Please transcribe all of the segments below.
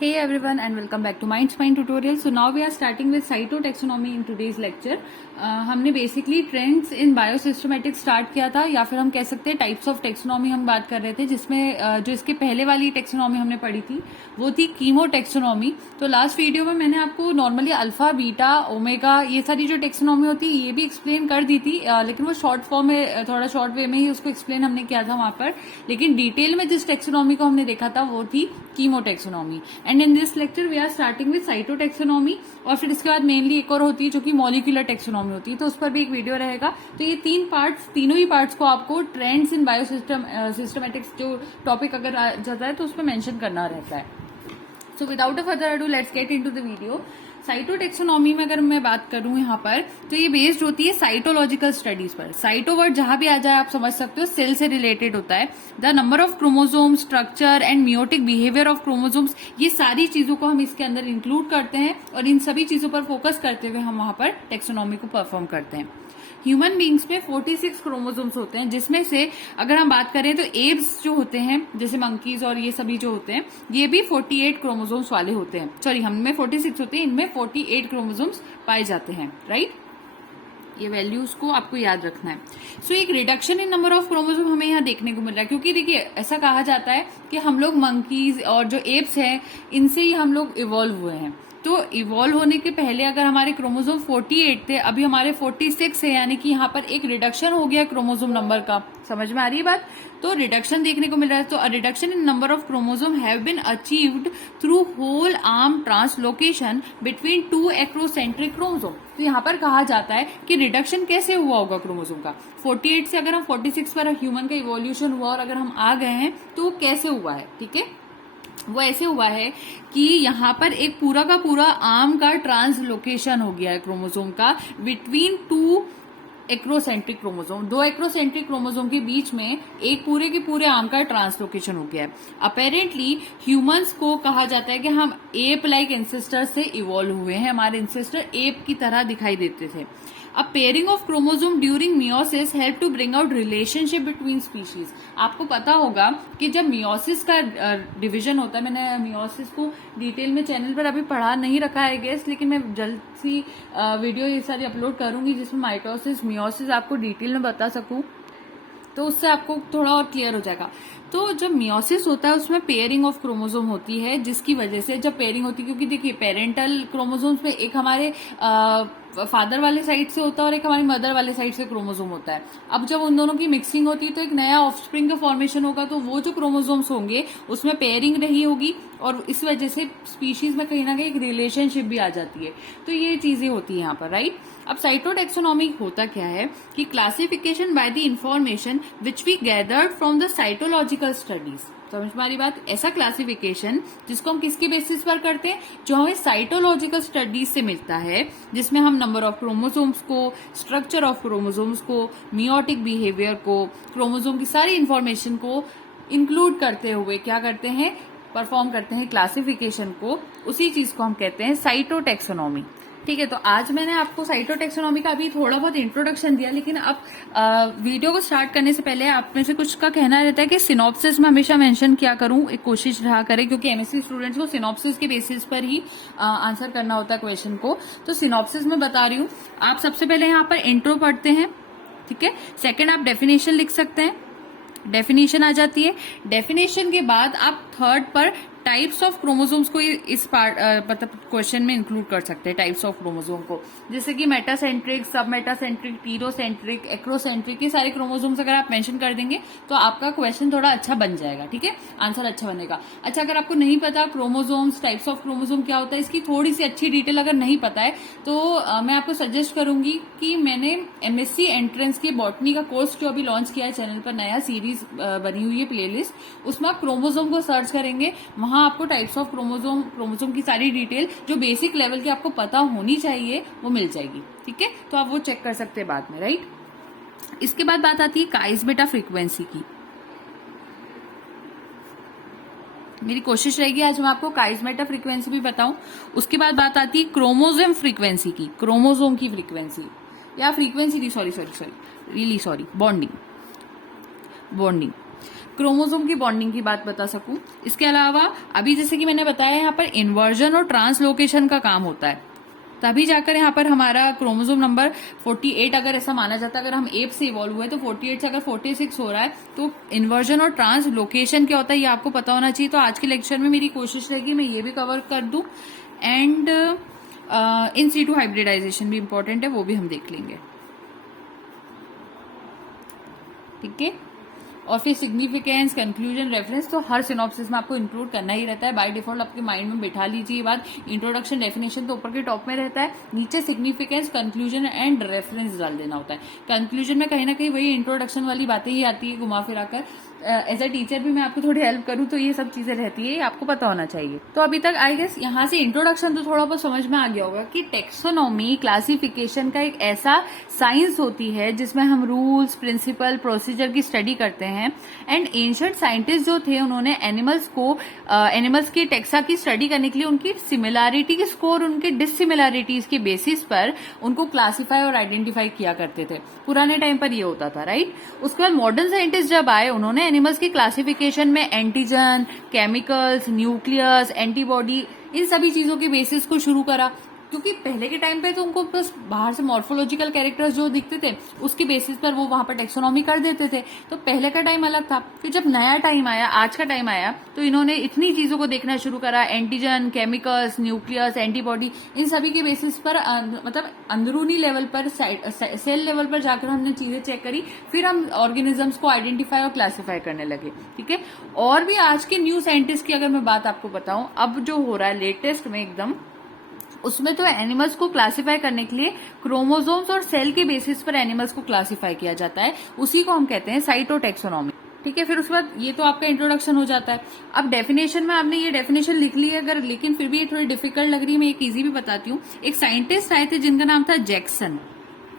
Hey everyone and welcome back to Mind Spine tutorial. So now we are starting with cytotaxonomy in today's lecture. हमने basically trends in बायोसिस्टमेटिक्स start किया था या फिर हम कह सकते हैं टाइप्स ऑफ टेक्सोनॉमी हम बात कर रहे थे, जिसमें जो इसके पहले वाली टेक्सोनॉमी हमने पढ़ी थी वो थी कीमोटेक्सोनॉमी. तो लास्ट वीडियो में मैंने आपको नॉर्मली अल्फा बीटा ओमेगा ये सारी जो टेक्सोनॉमी होती है ये भी एक्सप्लेन कर दी थी, लेकिन वो शॉर्ट फॉर्म में थोड़ा शॉर्ट वे में ही उसको एक्सप्लेन हमने किया था वहां पर. लेकिन डिटेल में जिस टेक्सोनॉमी को हमने देखा था वो थी chemotaxonomy. And in this lecture we are starting with cytotaxonomy और फिर इसके बाद मेनली एक और होती है जो कि मॉलिक्यूलर टेक्सोनॉमी होती है, तो उस पर भी एक वीडियो रहेगा. तो ये तीनों ही पार्ट्स को आपको ट्रेंड्स इन सिस्टमेटिक्स जो टॉपिक अगर आ जाता है तो उसमें मेंशन करना रहता है. So without a further ado let's get into the video. Cytotaxonomy में अगर मैं बात करूं यहाँ पर तो ये बेस्ड होती है साइटोलॉजिकल स्टडीज पर. साइटो वर्ड जहां भी आ जाए आप समझ सकते हो सेल से रिलेटेड होता है. The number of chromosomes, structure and meiotic behaviour of chromosomes, ये सारी चीजों को हम इसके अंदर इंक्लूड करते हैं और इन सभी चीजों पर फोकस करते हुए हम वहां पर टेक्सोनॉमी को परफॉर्म करते हैं. ह्यूमन बींग्स में 46 क्रोमोसोम्स होते हैं, जिसमें से अगर हम बात करें तो एप्स जो होते हैं जैसे मंकीज और ये सभी जो होते हैं ये भी 48 क्रोमोसोम्स वाले होते हैं. सॉरी, हम में 46 होते हैं, इनमें 48 क्रोमोसोम्स पाए जाते हैं. राइट, ये वैल्यूज को आपको याद रखना है. सो एक reduction in number of chromosome हमें यहाँ देखने को मिल रहा है, क्योंकि देखिए ऐसा कहा जाता है कि हम लोग मंकीज और जो एप्स हैं इनसे ही हम लोग इवॉल्व हुए हैं. तो इवॉल्व होने के पहले अगर हमारे क्रोमोसोम 48 थे, अभी हमारे 46 है, यानी कि यहाँ पर एक रिडक्शन हो गया क्रोमोसोम नंबर का. समझ में आ रही है बात? तो रिडक्शन देखने को मिल रहा है. तो reduction in number of chromosome have been achieved through whole arm translocation between two acrocentric chromosome. तो यहाँ पर कहा जाता है कि रिडक्शन कैसे हुआ होगा क्रोमोसोम का. 48 से अगर हम 46 पर ह्यूमन का इवोल्यूशन हुआ और अगर हम आ गए हैं तो वो कैसे हुआ है. ठीक है, वो ऐसे हुआ है कि यहाँ पर एक पूरा का पूरा आर्म का ट्रांसलोकेशन हो गया है क्रोमोसोम का बिटवीन टू एक्रोसेंट्रिक क्रोमोसोम. दो एक्रोसेंट्रिक क्रोमोसोम के बीच में एक पूरे के पूरे आर्म का ट्रांसलोकेशन हो गया है. अपेरेंटली ह्यूमंस को कहा जाता है कि हम एप लाइक एंसेस्टर से इवॉल्व हुए हैं. हमारे एंसेस्टर एप की तरह दिखाई देते थे. A pairing of chromosome during meiosis help to bring out relationship between species. आपको पता होगा कि जब मियोसिस का डिवीजन होता है, मैंने मियोसिस को डिटेल में चैनल पर अभी पढ़ा नहीं रखा है गेस, लेकिन मैं जल्द सी वीडियो ये सारी अपलोड करूंगी जिसमें माइटोसिस मियोसिस आपको डिटेल में बता सकूं, तो उससे आपको थोड़ा और क्लियर हो जाएगा. तो जब मियोसिस होता है उसमें पेयरिंग ऑफ क्रोमोसोम होती है, जिसकी वजह से जब पेयरिंग होती है, क्योंकि देखिए पेरेंटल क्रोमोसोम्स में एक हमारे फादर वाले साइड से होता है और एक हमारी मदर वाले साइड से क्रोमोसोम होता है. अब जब उन दोनों की मिक्सिंग होती है तो एक नया ऑफस्प्रिंग का फॉर्मेशन होगा. तो वो जो क्रोमोसोम्स होंगे उसमें पेयरिंग रही होगी और इस वजह से स्पीशीज में कहीं ना कहीं एक रिलेशनशिप भी आ जाती है. तो ये चीजें होती है यहाँ पर. राइट, अब साइटोटेक्सोनॉमी होता क्या है कि classification by the information which we gathered from the cytological studies. समझ में आ रही बात? ऐसा क्लासिफिकेशन जिसको हम किसके बेसिस पर करते हैं, जो हमें साइटोलॉजिकल स्टडीज से मिलता है, जिसमें हम नंबर ऑफ क्रोमोसोम्स को, स्ट्रक्चर ऑफ क्रोमोसोम्स को, मियोटिक बिहेवियर को, क्रोमोसोम की सारी इंफॉर्मेशन को इंक्लूड करते हुए क्या करते हैं, परफॉर्म करते हैं क्लासिफिकेशन को. उसी चीज को हम कहते हैं साइटोटेक्सोनॉमी. ठीक है, तो आज मैंने आपको साइटोटेक्सोनॉमी का अभी थोड़ा बहुत इंट्रोडक्शन दिया, लेकिन अब वीडियो को स्टार्ट करने से पहले आप में से कुछ का कहना रहता है कि सिनॉप्सिस में हमेशा मेंशन किया करूं, एक कोशिश रहा करें, क्योंकि एमएससी स्टूडेंट्स को सिनॉप्सिस के बेसिस पर ही आंसर करना होता है क्वेश्चन को. तो सिनॉप्सिस में बता रही हूं, आप सबसे पहले यहाँ पर इंट्रो पढ़ते हैं. ठीक है, सेकेंड आप डेफिनेशन लिख सकते हैं, डेफिनेशन आ जाती है. डेफिनेशन के बाद आप थर्ड पर टाइप्स ऑफ क्रोमोसोम्स को इस पार्ट मतलब क्वेश्चन में इंक्लूड कर सकते हैं. टाइप्स ऑफ क्रोमोसोम को, जैसे कि मेटासेंट्रिक, सब मेटासेंट्रिक, टीरोसेंट्रिक, एक्रोसेंट्रिक, ये सारे क्रोमोसोम्स अगर आप मेंशन कर देंगे तो आपका क्वेश्चन थोड़ा अच्छा बन जाएगा. ठीक है, आंसर अच्छा बनेगा. अच्छा, अगर आपको नहीं पता क्रोमोसोम्स, टाइप्स ऑफ क्रोमोसोम क्या होता है, इसकी थोड़ी सी अच्छी डिटेल अगर नहीं पता है तो मैं आपको सजेस्ट करूंगी कि मैंने एमएससी एंट्रेंस की बॉटनी का कोर्स जो अभी लॉन्च किया है चैनल पर, नया सीरीज बनी हुई है प्लेलिस्ट, उसमें आप क्रोमोसोम को सर्च करेंगे, वहां आपको टाइप्स ऑफ क्रोमोसोम की सारी डिटेल जो बेसिक लेवल की आपको पता होनी चाहिए वो मिल जाएगी. ठीक है, तो आप वो चेक कर सकते हैं बाद में. राइट, इसके बाद बात आती है काइज बेटा फ्रीक्वेंसी की. मेरी कोशिश रहेगी आज मैं आपको काइज मेटा फ्रीक्वेंसी भी बताऊं. उसके बाद बात आती है क्रोमोसोम फ्रीक्वेंसी की, क्रोमोसोम की फ्रीक्वेंसी या फ्रीक्वेंसी, सॉरी, बॉन्डिंग. क्रोमोसोम की बॉन्डिंग की बात बता सकूं। इसके अलावा अभी जैसे कि मैंने बताया यहाँ पर इन्वर्जन और ट्रांसलोकेशन का काम होता है, तभी जाकर यहाँ पर हमारा क्रोमोसोम नंबर 48 अगर ऐसा माना जाता है, अगर हम एप से इवॉल्व हुए तो 48 से अगर 46 हो रहा है तो इन्वर्जन और ट्रांसलोकेशन क्या होता है ये आपको पता होना चाहिए। तो आज के लेक्चर में मेरी कोशिश रहेगी मैं ये भी कवर कर दूं, एंड इन सीटू हाइब्रिडाइजेशन भी इंपॉर्टेंट है, वो भी हम देख लेंगे। ठीक है, और फिर सिग्निफिकेंस, कंक्लूजन, रेफरेंस तो हर सिनॉप्सिस में आपको इंक्लूड करना ही रहता है। बाय डिफॉल्ट आपके माइंड में बैठा लीजिए ये बात। इंट्रोडक्शन, डेफिनेशन तो ऊपर के टॉप में रहता है, नीचे सिग्निफिकेंस, कंक्लूजन एंड रेफरेंस डाल देना होता है। कंक्लूजन में कहीं ना कहीं वही इंट्रोडक्शन वाली बातें ही आती है घुमा फिरा कर। एज अ टीचर भी मैं आपको थोड़ी हेल्प करूं तो ये सब चीजें रहती है, ये आपको पता होना चाहिए। तो अभी तक आई गेस यहाँ से इंट्रोडक्शन तो थोड़ा बहुत समझ में आ गया होगा कि टेक्सोनॉमी क्लासिफिकेशन का एक ऐसा साइंस होती है जिसमें हम रूल्स, प्रिंसिपल, प्रोसीजर की स्टडी करते हैं। एंड एंशिएंट साइंटिस्ट जो थे उन्होंने एनिमल्स की टेक्सा की स्टडी करने के लिए उनकी सिमिलैरिटी के स्कोर, उनके डिससिमिलैरिटीज के बेसिस पर उनको क्लासिफाई और आइडेंटिफाई किया करते थे। पुराने टाइम पर ये होता था, राइट। उसके बाद मॉडर्न साइंटिस्ट जब आए उन्होंने एनिमल्स की क्लासिफिकेशन में एंटीजन, केमिकल्स, न्यूक्लियस, एंटीबॉडी, इन सभी चीजों के बेसिस को शुरू करा, क्योंकि पहले के टाइम पे तो उनको बस बाहर से मॉर्फोलॉजिकल कैरेक्टर्स जो दिखते थे उसके बेसिस पर वो वहां पर टेक्सोनॉमी कर देते थे। तो पहले का टाइम अलग था। फिर जब नया टाइम आया, आज का टाइम आया, तो इन्होंने इतनी चीजों को देखना शुरू करा, एंटीजन, केमिकल्स, न्यूक्लियस, एंटीबॉडी, इन सभी के बेसिस पर मतलब अंदरूनी लेवल पर, सेल लेवल पर जाकर हमने चीजें चेक करी, फिर हम ऑर्गेनिजम्स को आइडेंटिफाई और क्लासिफाई करने लगे। ठीक है, और भी आज के न्यू साइंटिस्ट की अगर मैं बात आपको बताऊं, अब जो हो रहा है लेटेस्ट में एकदम, उसमें तो एनिमल्स को क्लासिफाई करने के लिए क्रोमोसोम्स और सेल के बेसिस पर एनिमल्स को क्लासिफाई किया जाता है, उसी को हम कहते हैं साइटोटेक्सोनॉमी। ठीक है, फिर उसके बाद ये तो आपका इंट्रोडक्शन हो जाता है। अब डेफिनेशन में आपने ये डेफिनेशन लिख ली है अगर, लेकिन फिर भी ये थोड़ी डिफिकल्ट लग रही है, मैं एक इजी भी बताती हूँ। एक साइंटिस्ट आए थे जिनका नाम था जैक्सन।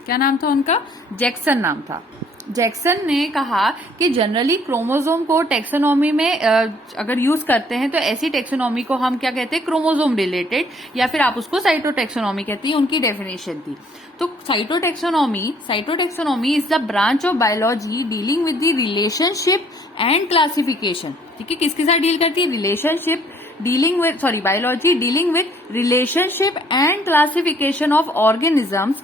क्या नाम था उनका? जैक्सन नाम था। जैक्सन ने कहा कि जनरली क्रोमोसोम को टेक्सोनॉमी में अगर यूज करते हैं तो ऐसी टेक्सोनॉमी को हम क्या कहते हैं? क्रोमोसोम रिलेटेड, या फिर आप उसको साइटोटेक्सोनॉमी कहती हैं, उनकी डेफिनेशन थी। तो cytotaxonomy is the branch of biology dealing with the relationship and classification. ठीक है, किसके साथ डील करती है? Relationship biology dealing with relationship and classification of organisms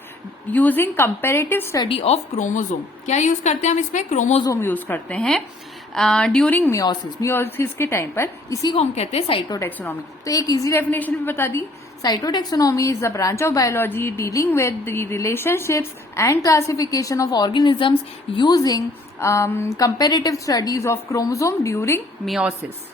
using comparative study of chromosome. क्या यूज करते हैं हम इसमें? क्रोमोसोम यूज करते हैं ड्यूरिंग मियोसिस के टाइम पर, इसी को हम कहते हैं साइटोटेक्सोनॉमी। तो एक इजी डेफिनेशन भी बता दी, cytotaxonomy is the branch of biology dealing with the relationships and classification of organisms using comparative studies of chromosome during meiosis.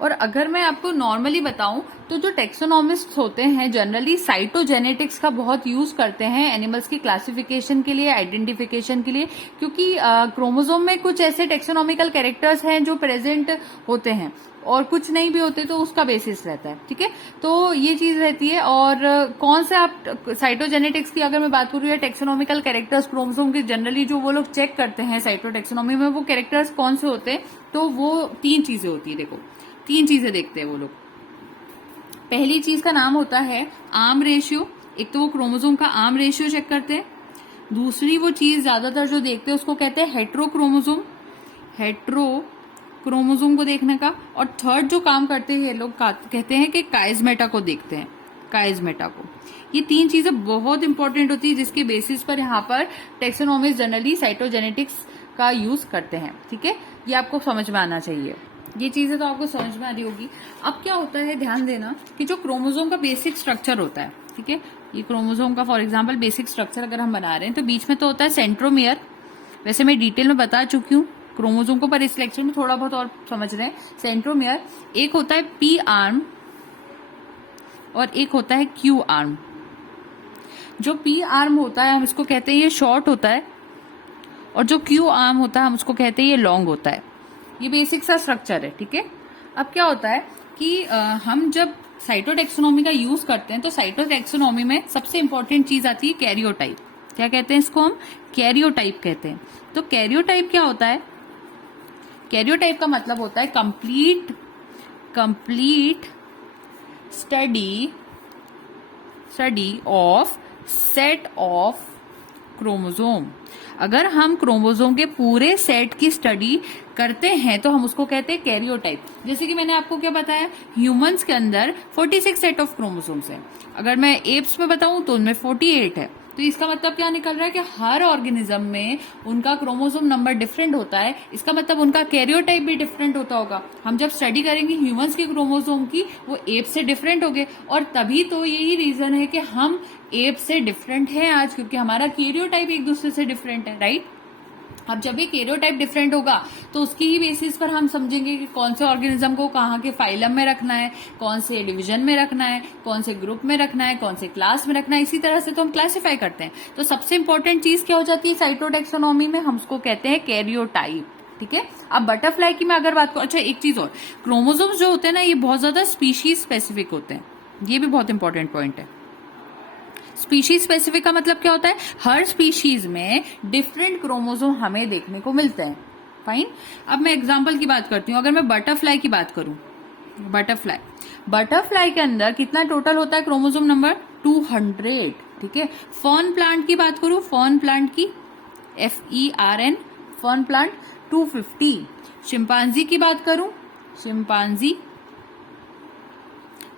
और अगर मैं आपको नॉर्मली बताऊं तो जो टेक्सोनॉमिस्ट होते हैं जनरली साइटोजेनेटिक्स का बहुत यूज करते हैं एनिमल्स की क्लासिफिकेशन के लिए, आइडेंटिफिकेशन के लिए, क्योंकि क्रोमोसोम में कुछ ऐसे टेक्सोनॉमिकल कैरेक्टर्स हैं जो प्रेजेंट होते हैं और कुछ नहीं भी होते, तो उसका बेसिस रहता है। ठीक है, तो ये चीज रहती है। और कौन से आप साइटोजेनेटिक्स की अगर मैं बात करूं या टेक्सोनॉमिकल कैरेक्टर्स क्रोमोसोम के जनरली जो वो लोग चेक करते हैं साइटोटेक्सोनॉमी में, वो कैरेक्टर्स कौन से होते हैं? तो वो 3 चीजें होती है। देखो, 3 चीजें देखते हैं वो लोग। पहली चीज का नाम होता है आर्म रेशियो। एक तो वो क्रोमोसोम का आर्म रेशियो चेक करते हैं। दूसरी वो चीज ज्यादातर जो देखते हैं उसको कहते हैं हेट्रोक्रोमोसोम को देखने का। और थर्ड जो काम करते हैं ये लोग कहते हैं कि काइजमेटा को देखते हैं, काइजमेटा को। ये 3 चीजें बहुत इंपॉर्टेंट होती है जिसके बेसिस पर यहाँ पर टेक्सोनॉमिस्ट जनरली साइटोजेनेटिक्स का यूज करते हैं। ठीक है, ये आपको समझ में आना चाहिए। ये चीजें तो आपको समझ में आ रही होगी। अब क्या होता है, ध्यान देना कि जो क्रोमोसोम का बेसिक स्ट्रक्चर होता है, ठीक है, ये क्रोमोसोम का फॉर एग्जांपल बेसिक स्ट्रक्चर अगर हम बना रहे हैं तो बीच में तो होता है सेंट्रोमियर। वैसे मैं डिटेल में बता चुकी हूँ क्रोमोसोम को, पर इस लेक्चर में थोड़ा बहुत और समझ रहे हैं। सेंट्रोमियर, एक होता है पी आर्म और एक होता है क्यू आर्म। जो पी आर्म होता है हम इसको कहते हैं ये शॉर्ट होता है, और जो क्यू आर्म होता है हम उसको कहते हैं ये लॉन्ग होता है। ये बेसिक सा स्ट्रक्चर है। ठीक है, अब क्या होता है कि हम जब साइटोटेक्सोनॉमी का यूज करते हैं तो साइटोटेक्सोनॉमी में सबसे इंपॉर्टेंट चीज आती है कैरियोटाइप। क्या कहते हैं इसको? हम कैरियोटाइप कहते हैं। तो कैरियोटाइप क्या होता है? कैरियोटाइप का मतलब होता है complete study of set of chromosome. अगर हम क्रोमोसोम के पूरे सेट की स्टडी करते हैं तो हम उसको कहते हैं कैरियोटाइप। जैसे कि मैंने आपको क्या बताया, ह्यूमंस के अंदर 46 सेट ऑफ क्रोमोसोम्स है, अगर मैं एप्स में बताऊं तो उनमें 48 है। तो इसका मतलब क्या निकल रहा है कि हर ऑर्गेनिज्म में उनका क्रोमोसोम नंबर डिफरेंट होता है, इसका मतलब उनका कैरियोटाइप भी डिफरेंट होता होगा। हम जब स्टडी करेंगे ह्यूमंस के क्रोमोसोम की, वो एप से डिफरेंट होंगे, और तभी तो यही रीजन है कि हम एप से डिफरेंट हैं आज, क्योंकि हमारा कैरियोटाइप एक दूसरे से डिफरेंट है, राइट। अब जब ये कैरियोटाइप डिफरेंट होगा तो उसकी ही बेसिस पर हम समझेंगे कि कौन से ऑर्गेनिज्म को कहाँ के फाइलम में रखना है, कौन से डिवीजन में रखना है, कौन से ग्रुप में रखना है, कौन से क्लास में रखना है। इसी तरह से तो हम क्लासिफाई करते हैं। तो सबसे इंपॉर्टेंट चीज क्या हो जाती है साइटोटैक्सोनॉमी में, हम उसको कहते हैं कैरियोटाइप, ठीक है। अब बटरफ्लाई की मैं अगर बात करूं, अच्छा एक चीज और, क्रोमोसोम्स जो होते हैं ना ये बहुत ज्यादा स्पीशीज स्पेसिफिक होते हैं, ये भी बहुत इंपॉर्टेंट पॉइंट है। स्पीशीज स्पेसिफिक का मतलब क्या होता है, हर स्पीशीज में डिफरेंट क्रोमोसोम हमें देखने को मिलते हैं, फाइन। अब मैं एग्जांपल की बात करती हूँ, अगर मैं बटरफ्लाई की बात करूं, बटरफ्लाई के अंदर कितना टोटल होता है क्रोमोसोम नंबर, 200, ठीक है। फर्न प्लांट की बात करूं, फर्न प्लांट की FERN, फर्न प्लांट 250। चिंपांजी की बात करूं,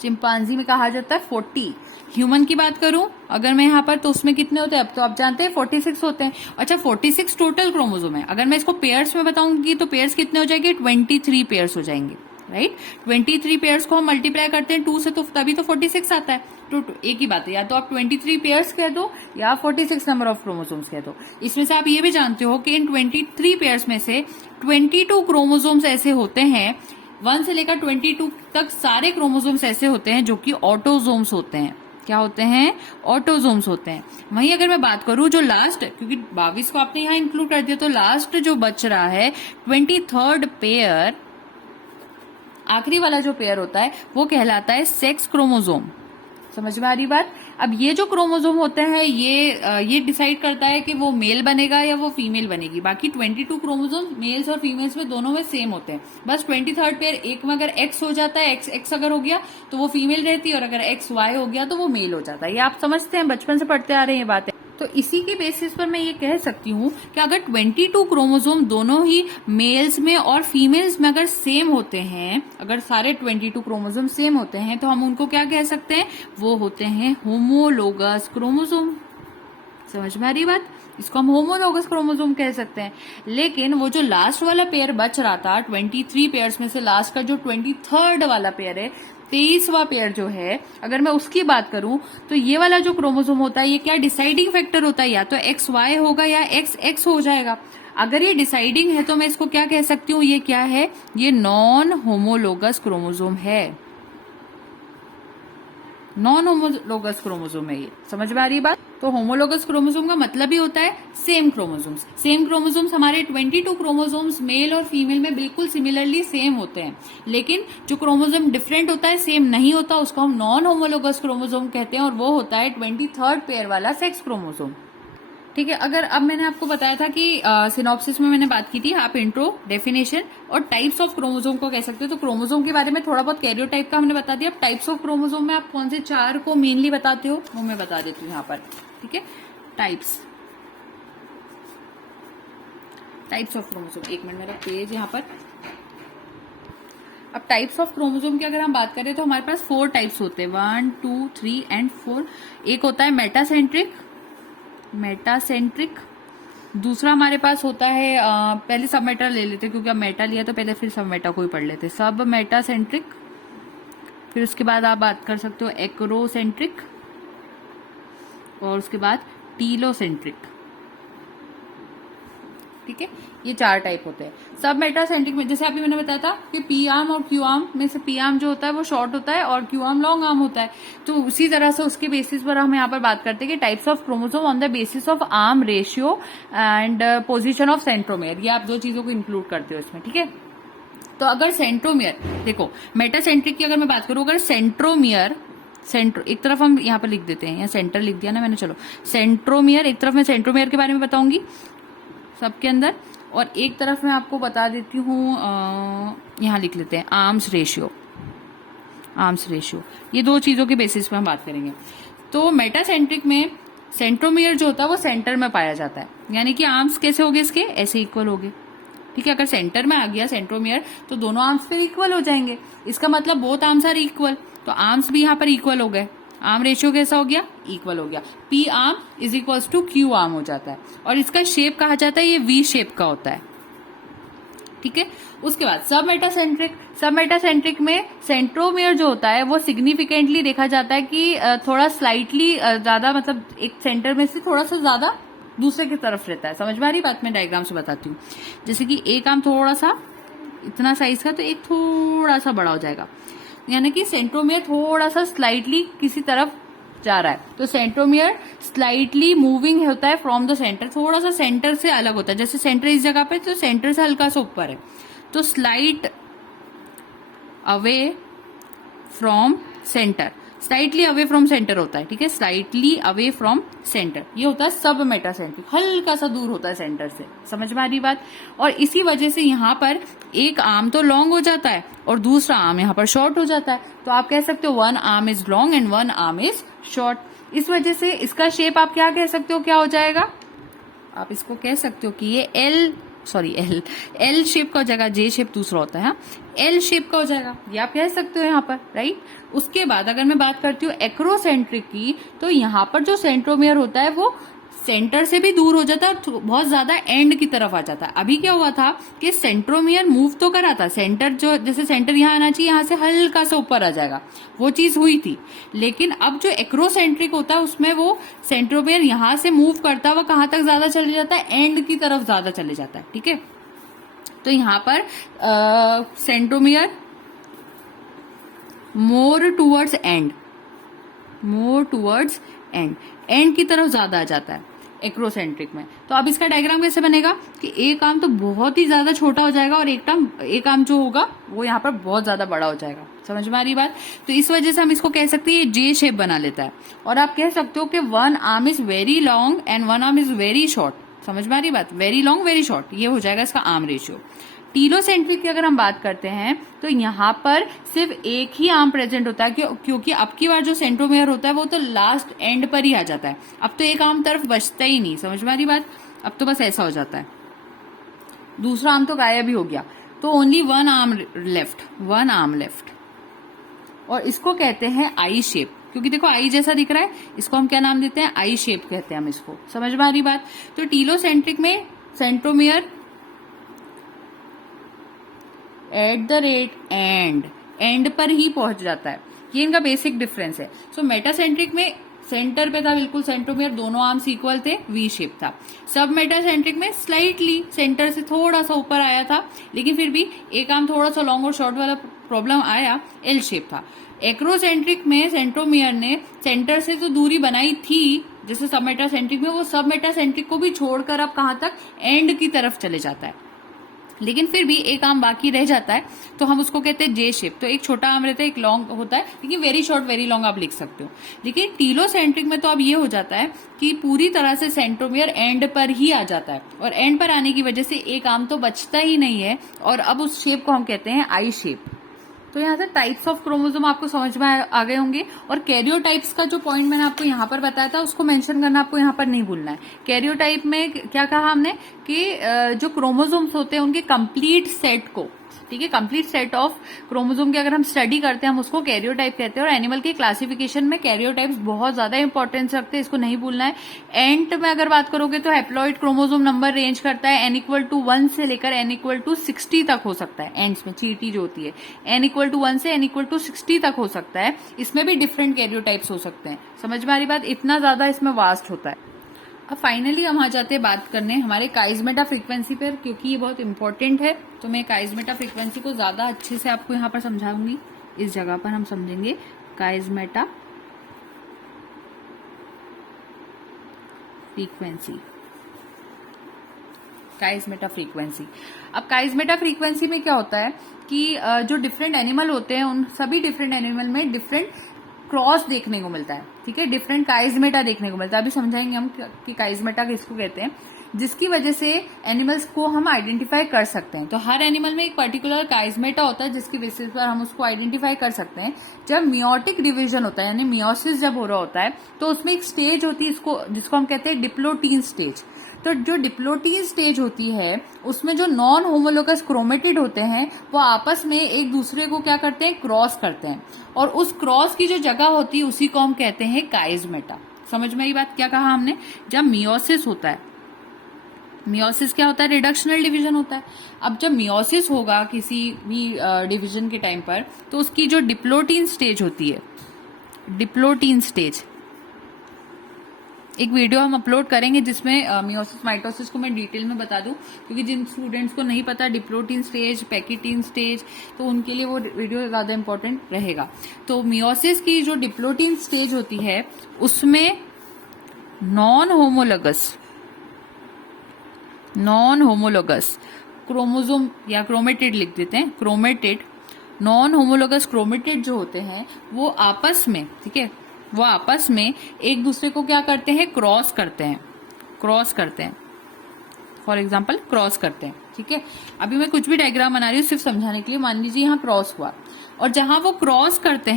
चिंपांजी में कहा जाता है 40। ह्यूमन की बात करूं अगर मैं यहाँ पर, तो उसमें कितने होते हैं, अब तो आप जानते हैं 46 होते हैं। अच्छा 46 टोटल क्रोमोसोम है, अगर मैं इसको पेयर्स में बताऊंगी तो पेयर्स कितने हो जाएंगे, 23 पेयर्स हो जाएंगे, राइट। 23 पेयर्स को हम मल्टीप्लाई करते हैं 2 से, तो तभी तो 46 आता है। तो एक ही बात है, या तो आप 23 पेयर्स कह दो या 46 नंबर ऑफ क्रोमोसोम्स कह दो। इसमें से आप ये भी जानते हो कि इन 23 पेयर्स में से 22 क्रोमोसोम्स ऐसे होते हैं, 1 से लेकर 22 तक सारे क्रोमोसोम्स ऐसे होते हैं जो कि ऑटोजोम्स होते हैं। क्या होते हैं, ऑटोजोम्स होते हैं। वहीं अगर मैं बात करूं जो लास्ट, क्योंकि 22 को आपने यहां इंक्लूड कर दिया, तो लास्ट जो बच रहा है 23rd पेयर, आखिरी वाला जो पेयर होता है वो कहलाता है सेक्स क्रोमोसोम। समझ में आ रही बात। अब ये जो क्रोमोसोम होते हैं ये डिसाइड करता है कि वो मेल बनेगा या वो फीमेल बनेगी। बाकी 22 क्रोमोसोम मेल्स और फीमेल्स में दोनों में सेम होते हैं, बस 23rd पेयर एक में अगर एक्स हो जाता है, एक्स अगर हो गया तो वो फीमेल रहती है, और अगर XY हो गया तो वो मेल हो जाता है। ये आप समझते हैं, बचपन से पढ़ते आ रहे हैं ये बातें। तो इसी के बेसिस पर मैं ये कह सकती हूँ कि अगर 22 क्रोमोसोम दोनों ही मेल्स में और फीमेल्स में अगर सेम होते हैं, अगर सारे 22 क्रोमोसोम सेम होते हैं, तो हम उनको क्या कह सकते हैं, वो होते हैं होमोलोगस क्रोमोसोम। समझ में आ रही बात, इसको हम होमोलोगस क्रोमोसोम कह सकते हैं। लेकिन वो जो लास्ट वाला पेयर बच रहा था 23 पेयर्स में से, लास्ट का जो 23rd वाला पेयर है, 23वां पेयर जो है, अगर मैं उसकी बात करूं तो ये वाला जो क्रोमोसोम होता है ये क्या डिसाइडिंग फैक्टर होता है, या तो XY होगा या XX हो जाएगा। अगर ये डिसाइडिंग है तो मैं इसको क्या कह सकती हूँ, ये क्या है, ये नॉन होमोलोगस क्रोमोसोम है, नॉन होमोलोगस क्रोमोसोम है ये। समझ में आ रही बात। तो होमोलोगस क्रोमोसोम का मतलब ही होता है सेम क्रोमोसोम्स। सेम क्रोमोसोम्स हमारे 22 क्रोमोसोम्स मेल और फीमेल में बिल्कुल सिमिलरली सेम होते हैं, लेकिन जो क्रोमोसोम डिफरेंट होता है, सेम नहीं होता, उसको हम नॉन होमोलोगस क्रोमोसोम कहते हैं, और वो होता है 23rd पेयर वाला सेक्स क्रोमोसोम। ठीक है। अगर अब मैंने आपको बताया था कि सिनॉप्सिस में मैंने बात की थी, आप इंट्रो, डेफिनेशन और टाइप्स ऑफ क्रोमोसोम को कह सकते हो। तो क्रोमोसोम के बारे में थोड़ा बहुत कैरियोटाइप का हमने बता दिया। अब टाइप्स ऑफ क्रोमोसोम में आप कौन से 4 को मेनली बताते हो वो मैं बता देती हूँ यहाँ पर, ठीक है। टाइप्स ऑफ क्रोमोसोम, एक मिनट मेरा पेज यहाँ पर। अब टाइप्स ऑफ क्रोमोसोम की अगर हम बात करें तो हमारे पास 4 टाइप्स होते हैं, 1, 2, 3 एंड 4। एक होता है मेटासेंट्रिक, दूसरा हमारे पास होता है, पहले सब मेटा ले लेते क्योंकि अब मेटा लिया तो पहले फिर सब मेटा को ही पढ़ लेते, सब मेटासेंट्रिक। फिर उसके बाद आप बात कर सकते हो एक्रोसेंट्रिक, और उसके बाद टीलोसेंट्रिक, ठीक है। ये 4 टाइप होते हैं। सब मेटासेंट्रिक में जैसे अभी मैंने बताया था कि पी आर्म और क्यू आर्म में से पी आर्म जो होता है वो शॉर्ट होता है और क्यू आर्म लॉन्ग आर्म होता है। तो उसी तरह से उसके बेसिस पर हम यहाँ पर बात करते हैं कि types of chromosome on the basis of arm ratio and position of centromere. ये आप 2 चीजों को इंक्लूड करते हो इसमें, ठीक है। तो अगर सेंट्रोमियर, देखो मेटासेंट्रिक की अगर मैं बात करूं, अगर सेंट्रोमियर, एक तरफ हम यहाँ पर लिख देते हैं, यहाँ सेंटर लिख दिया ना मैंने, चलो सेंट्रोमियर, एक तरफ मैं सेंट्रोमियर के बारे में बताऊंगी सबके अंदर, और एक तरफ मैं आपको बता देती हूँ, यहाँ लिख लेते हैं आर्म्स रेशियो। ये 2 चीजों के बेसिस पर हम बात करेंगे। तो मेटासेंट्रिक में सेंट्रोमियर जो होता है वो सेंटर में पाया जाता है, यानी कि आर्म्स कैसे हो गए इसके, ऐसे इक्वल हो गए। ठीक है, अगर सेंटर में आ गया सेंट्रोमियर तो दोनों आर्म्स फिर इक्वल हो जाएंगे, इसका मतलब बोथ आर्म्स आर इक्वल, तो आर्म्स भी यहाँ पर इक्वल हो गए। आर्म रेशियो कैसा हो गया, इक्वल हो गया। P arm is equals to Q arm हो जाता है, और इसका शेप कहा जाता है ये वी शेप का होता है। ठीक है, उसके बाद सब मेटासेंट्रिक। सब मेटासेंट्रिक में सेंट्रोमियर जो होता है वो सिग्निफिकेंटली देखा जाता है कि थोड़ा स्लाइटली ज्यादा, मतलब एक सेंटर में से थोड़ा सा ज्यादा दूसरे की तरफ रहता है। समझ में आ रही बात, मैं डायग्राम से बताती हूँ। जैसे कि एक आर्म थोड़ा सा इतना साइज का, तो एक थोड़ा सा बड़ा हो जाएगा, यानी कि सेंट्रोमियर थोड़ा सा स्लाइटली किसी तरफ जा रहा है, तो सेंट्रोमियर स्लाइटली मूविंग होता है फ्रॉम द सेंटर, थोड़ा सा सेंटर से अलग होता है। जैसे सेंटर इस जगह पे, तो सेंटर से हल्का सा ऊपर है, तो slight away from centre, slightly away from centre होता है। ठीक है, स्लाइटली अवे फ्रॉम सेंटर, ये होता है सब मेटासेंट्रिक, हल्का सा दूर होता है सेंटर से। समझ में आ रही बात। और इसी वजह से यहाँ पर एक आर्म तो लॉन्ग हो जाता है और दूसरा आर्म यहाँ पर शॉर्ट हो जाता है, तो आप कह सकते हो one arm is long and one arm is short. इस वजह से इसका शेप आप क्या कह सकते हो, क्या हो जाएगा, आप इसको कह सकते हो कि ये एल शेप का हो जाएगा, जे शेप दूसरा होता है, एल शेप का हो जाएगा, ये आप कह सकते हो यहाँ पर, राइट। उसके बाद अगर मैं बात करती हूँ एक्रोसेंट्रिक की, तो यहाँ पर जो सेंट्रोमियर होता है वो सेंटर से भी दूर हो जाता है, बहुत ज्यादा एंड की तरफ आ जाता है। अभी क्या हुआ था कि सेंट्रोमियर मूव तो करा था, सेंटर जो, जैसे सेंटर यहाँ आना चाहिए, यहाँ से हल्का सा ऊपर आ जाएगा, वो चीज हुई थी। लेकिन अब जो एक्रोसेंट्रिक होता है उसमें वो सेंट्रोमियर यहाँ से मूव करता है, वो कहाँ तक ज्यादा चले जाता है, एंड की तरफ ज्यादा चले जाता है। ठीक है, तो यहाँ पर सेंट्रोमियर मोर टूवर्ड्स एंड की तरफ ज्यादा आ जाता है एक्रोसेंट्रिक में। तो अब इसका डायग्राम कैसे बनेगा कि एक आर्म तो बहुत ही ज्यादा छोटा हो जाएगा और एक आर्म जो होगा वो यहाँ पर बहुत ज्यादा बड़ा हो जाएगा। समझ में आ रही बात। तो इस वजह से हम इसको कह सकते हैं ये जे शेप बना लेता है, और आप कह सकते हो कि one arm is very long and one arm is very short. समझ में आ रही बात, वेरी लॉन्ग वेरी शॉर्ट, ये हो जाएगा इसका आर्म रेशियो। टीलोसेंट्रिक की अगर हम बात करते हैं तो यहाँ पर सिर्फ एक ही आर्म प्रेजेंट होता है, क्योंकि अब की बार जो सेंट्रोमियर होता है वो तो लास्ट एंड पर ही आ जाता है, अब तो एक आर्म तरफ बचता ही नहीं। समझ में आ रही बात, अब तो बस ऐसा हो जाता है, दूसरा आर्म तो गायब ही हो गया, तो ओनली वन आर्म लेफ्ट, और इसको कहते हैं आई शेप, क्योंकि देखो आई जैसा दिख रहा है, इसको हम क्या नाम देते हैं, आई शेप कहते हैं हम इसको। समझ में आ रही बात। तो टीलोसेंट्रिक में centromere at the rate and पर ही पहुंच जाता है, ये इनका बेसिक डिफरेंस है। सो मेटासेंट्रिक में सेंटर पे था बिल्कुल सेंट्रोमियर, दोनों आर्म्स इक्वल थे, वी शेप था। सब मेटासेंट्रिक में स्लाइटली सेंटर से थोड़ा सा ऊपर आया था, लेकिन फिर भी एक आर्म थोड़ा सा लॉन्ग और शॉर्ट वाला प्रॉब्लम आया, एल शेप था। एक्रोसेंट्रिक में सेंट्रोमियर ने सेंटर से तो दूरी बनाई थी, जैसे सब मेटासेंट्रिक में, वो सब मेटासेंट्रिक को भी छोड़कर अब कहां तक, एंड की तरफ चले जाता है, लेकिन फिर भी एक आर्म बाकी रह जाता है, तो हम उसको कहते हैं जे शेप। तो एक छोटा आर्म रहता है, एक लॉन्ग होता है, लेकिन वेरी शॉर्ट वेरी लॉन्ग आप लिख सकते हो। लेकिन टीलोसेंट्रिक में तो अब ये हो जाता है कि पूरी तरह से सेंट्रोमियर एंड पर ही आ जाता है, और एंड पर आने की वजह से एक आर्म तो बचता ही नहीं है, और अब उस शेप को हम कहते हैं आई शेप। तो यहाँ से टाइप्स ऑफ क्रोमोसोम आपको समझ में आ गए होंगे, और कैरियोटाइप्स का जो पॉइंट मैंने आपको यहाँ पर बताया था उसको मेंशन करना आपको यहाँ पर नहीं भूलना है। कैरियोटाइप में क्या कहा हमने कि जो क्रोमोसोम्स होते हैं उनके कंप्लीट सेट को, ठीक है, कंप्लीट सेट ऑफ क्रोमोसोम की अगर हम स्टडी करते हैं हम उसको कैरियोटाइप कहते हैं। और एनिमल के क्लासिफिकेशन में कैरियोटाइप्स बहुत ज्यादा इंपॉर्टेंस रखते हैं, इसको नहीं भूलना है। एंड में अगर बात करोगे तो हैप्लॉइड क्रोमोसोम नंबर रेंज करता है n=1 से लेकर n=60 तक हो सकता है। एंड्स में चीटी जो होती है n=1 से n=60 तक हो सकता है, इसमें भी डिफरेंट कैरियोटाइप्स हो सकते हैं। समझ में आ रही बात, इतना ज्यादा इसमें वास्ट होता है। अब फाइनली हम आ जाते हैं बात करने हमारे काइजमेटा फ्रीक्वेंसी पर, क्योंकि ये बहुत इंपॉर्टेंट है। तो मैं काइजमेटा फ्रीक्वेंसी को ज्यादा अच्छे से आपको यहाँ पर समझाऊंगी। इस जगह पर हम समझेंगे काइजमेटा फ्रीक्वेंसी। काइजमेटा फ्रीक्वेंसी, अब काइजमेटा फ्रीक्वेंसी में क्या होता है कि जो डिफरेंट एनिमल होते हैं उन सभी डिफरेंट एनिमल में डिफरेंट क्रॉस देखने को मिलता है। ठीक है, डिफरेंट काइजमेटा देखने को मिलता है। अभी समझाएंगे हम कि काइजमेटा किसको कहते हैं। जिसकी वजह से एनिमल्स को हम आइडेंटिफाई कर सकते हैं। तो हर एनिमल में एक पर्टिकुलर काइजमेटा होता है जिसकी बेसिस पर हम उसको आइडेंटिफाई कर सकते हैं। जब मियोटिक डिवीजन होता है यानी मियोसिस जब हो रहा होता है तो उसमें एक स्टेज होती है जिसको हम कहते हैं डिप्लोटीन स्टेज। तो जो डिप्लोटीन स्टेज होती है उसमें जो नॉन होमोलोगस क्रोमेटिड होते हैं वो आपस में एक दूसरे को क्या करते हैं, क्रॉस करते हैं, और उस क्रॉस की जो जगह होती है उसी को हम कहते हैं काइजमेटा। समझ में आई बात? क्या कहा हमने? जब मियोसिस होता है, मियोसिस क्या होता है? रिडक्शनल डिवीजन होता है। अब जब मियोसिस होगा किसी भी डिवीजन के टाइम पर तो उसकी जो डिप्लोटीन स्टेज होती है, डिप्लोटीन स्टेज, एक वीडियो हम अपलोड करेंगे जिसमें मियोसिस माइटोसिस को मैं डिटेल में बता दूं, क्योंकि जिन स्टूडेंट्स को नहीं पता डिप्लोटीन स्टेज, पैकिटीन स्टेज, तो उनके लिए वो वीडियो ज्यादा इंपॉर्टेंट रहेगा। तो मियोसिस की जो डिप्लोटीन स्टेज होती है उसमें नॉन होमोलोगस क्रोमोसोम या क्रोमेटिड लिख देते हैं, क्रोमेटिड, नॉन होमोलोगस क्रोमेटिड जो होते हैं वो आपस में, ठीक है, वो आपस में एक दूसरे को क्या करते हैं, क्रॉस करते हैं, फॉर एग्जाम्पल क्रॉस करते हैं। ठीक है, अभी मैं कुछ भी डायग्राम बना रही हूँ सिर्फ समझाने के लिए। मान लीजिए यहाँ क्रॉस हुआ और जहां वो क्रॉस करते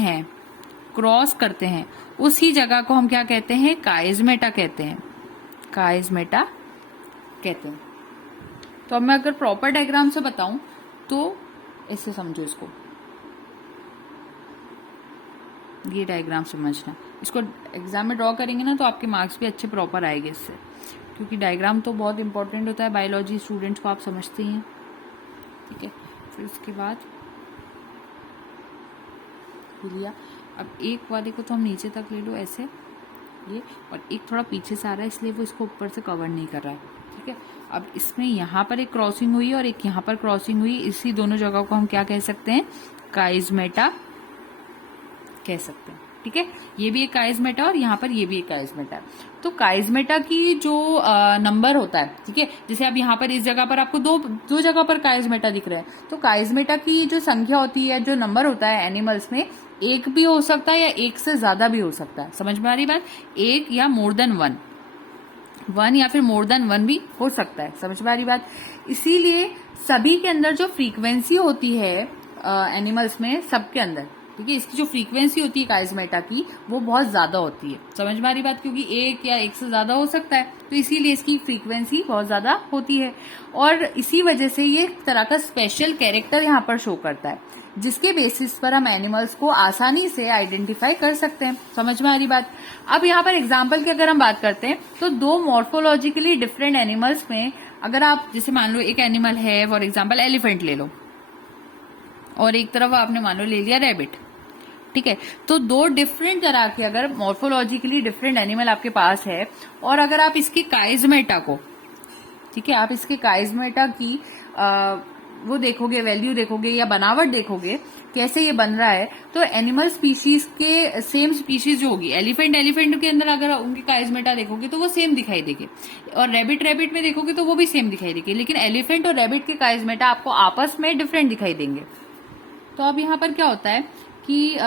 हैं उसी जगह को हम क्या कहते हैं, काइजमेटा कहते हैं। तो अब मैं अगर प्रॉपर डायग्राम से बताऊं तो ऐसे समझो इसको, ये डायग्राम समझना, इसको एग्जाम में ड्रॉ करेंगे ना तो आपके मार्क्स भी अच्छे प्रॉपर आएंगे इससे, क्योंकि डायग्राम तो बहुत इंपॉर्टेंट होता है बायोलॉजी स्टूडेंट्स को, आप समझते ही हैं। ठीक है, फिर उसके बाद लिया, अब एक वाले को तो हम नीचे तक ले लो ऐसे, ये, और एक थोड़ा पीछे से आ रहा है इसलिए वो इसको ऊपर से कवर नहीं कर रहा है। ठीक है, अब इसमें यहाँ पर एक क्रॉसिंग हुई और एक यहाँ पर क्रॉसिंग हुई, इसी दोनों जगह को हम क्या कह सकते हैं, काइजमेटा कह सकते हैं। ठीक है, ये भी एक काइजमेटा और यहाँ पर ये भी एक काइजमेटा। तो काइजमेटा की जो नंबर होता है, ठीक है, जैसे अब यहाँ पर इस जगह पर आपको दो जगह पर काइजमेटा दिख रहा है, तो काइजमेटा की जो संख्या होती है, जो नंबर होता है एनिमल्स में, एक भी हो सकता है या एक से ज्यादा भी हो सकता है। समझ में आ रही बात? एक या मोर देन वन या फिर मोर देन वन भी हो सकता है। समझ में आ रही बात? इसीलिए सभी के अंदर जो फ्रीक्वेंसी होती है एनिमल्स में, सबके अंदर, ठीक है, इसकी जो फ्रीक्वेंसी होती है काइजमेटा की वो बहुत ज्यादा होती है। समझ में आ रही बात? क्योंकि एक या एक से ज्यादा हो सकता है तो इसीलिए इसकी फ्रीक्वेंसी बहुत ज्यादा होती है, और इसी वजह से ये एक तरह का स्पेशल कैरेक्टर यहाँ पर शो करता है, जिसके बेसिस पर हम एनिमल्स को आसानी से आइडेंटिफाई कर सकते हैं। समझ में आ रही बात? अब यहाँ पर एग्जाम्पल की अगर हम बात करते हैं तो दो मॉर्फोलॉजिकली डिफरेंट एनिमल्स में, अगर आप जैसे मान लो एक एनिमल है, फॉर एग्जाम्पल एलिफेंट ले लो, और एक तरफ आपने मान लो ले लिया रैबिट। ठीक है, तो दो डिफरेंट तरह के अगर मॉर्फोलॉजिकली डिफरेंट एनिमल आपके पास है, और अगर आप इसकी काइजमेटा को, ठीक है, आप इसके काइजमेटा की वो देखोगे, वैल्यू देखोगे या बनावट देखोगे कैसे ये बन रहा है, तो एनिमल स्पीशीज के सेम स्पीशीज जो होगी, एलिफेंट के अंदर अगर उनकी काइजमेटा देखोगे तो वो सेम दिखाई देगी, और रैबिट में देखोगे तो वो भी सेम दिखाई देगी, लेकिन एलिफेंट और रैबिट के काइजमेटा आपको आपस में डिफरेंट दिखाई देंगे। तो अब यहाँ पर क्या होता है कि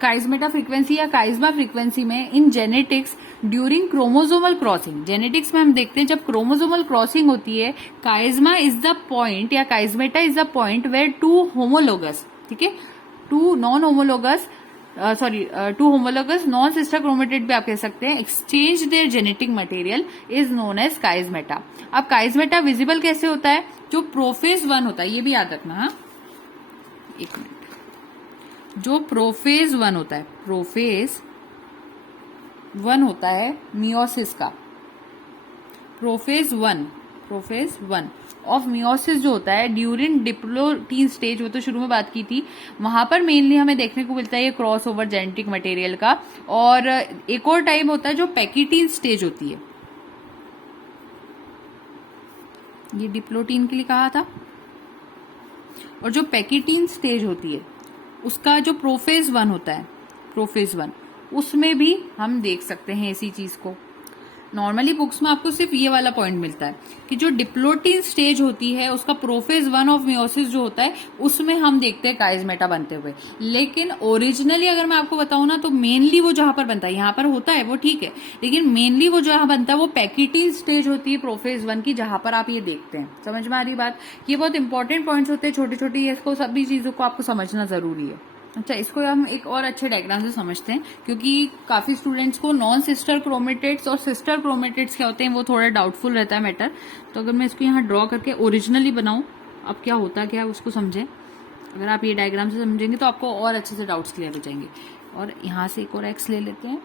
काइजमेटा फ्रीक्वेंसी या काइजमा फ्रीक्वेंसी में in genetics during chromosomal crossing, genetics में हम देखते हैं जब क्रोमोसोमल क्रॉसिंग होती है, काइजमा इज द पॉइंट या chiasmata is the point where two homologous, ठीक है, two homologous non sister chromatid भी आप कह सकते हैं, exchange their genetic material is known as chiasmata. अब काइजमेटा विजिबल कैसे होता है? जो प्रोफेज 1 होता है, ये भी याद रखना, हाँ, एक मिनट, जो प्रोफेज 1 होता है, प्रोफेज 1 होता है मियोसिस का, प्रोफेज 1 ऑफ मियोसिस जो होता है ड्यूरिंग डिप्लोटीन स्टेज, वो तो शुरू में बात की थी, वहां पर मेनली हमें देखने को मिलता है ये क्रॉस ओवर जेनेटिक मटेरियल का। और एक और टाइप होता है जो पैकिटीन स्टेज होती है, ये डिप्लोटीन के लिए कहा था, और जो पैकिटीन स्टेज होती है उसका जो प्रोफेज 1 होता है, प्रोफेज 1, उसमें भी हम देख सकते हैं इसी चीज को। नॉर्मली बुक्स में आपको सिर्फ ये वाला पॉइंट मिलता है कि जो डिप्लोटिन स्टेज होती है उसका प्रोफेज 1 ऑफ मियोसिस जो होता है उसमें हम देखते हैं काइजमेटा बनते हुए। लेकिन ओरिजिनली अगर मैं आपको बताऊं ना तो मेनली वो जहां पर बनता है, यहाँ पर होता है वो ठीक है, लेकिन मेनली वो जहां बनता है वो पैकेटिन स्टेज होती है प्रोफेज 1 की, जहां पर आप ये देखते हैं। समझ में आ रही बात? ये बहुत इंपॉर्टेंट पॉइंट्स होते हैं, छोटी छोटी, इसको सभी चीजों को आपको समझना जरूरी है। अच्छा, इसको हम एक और अच्छे डायग्राम से समझते हैं, क्योंकि काफी स्टूडेंट्स को नॉन सिस्टर क्रोमेटिड्स और सिस्टर क्रोमेटिड्स क्या होते हैं वो थोड़ा डाउटफुल रहता है मैटर। तो अगर मैं इसको यहाँ ड्रॉ करके ओरिजिनली बनाऊं, अब क्या होता क्या है उसको समझें। अगर आप ये डायग्राम से समझेंगे तो आपको और अच्छे से डाउट्स क्लियर हो जाएंगे। और यहाँ से एक और एक्स ले लेते हैं,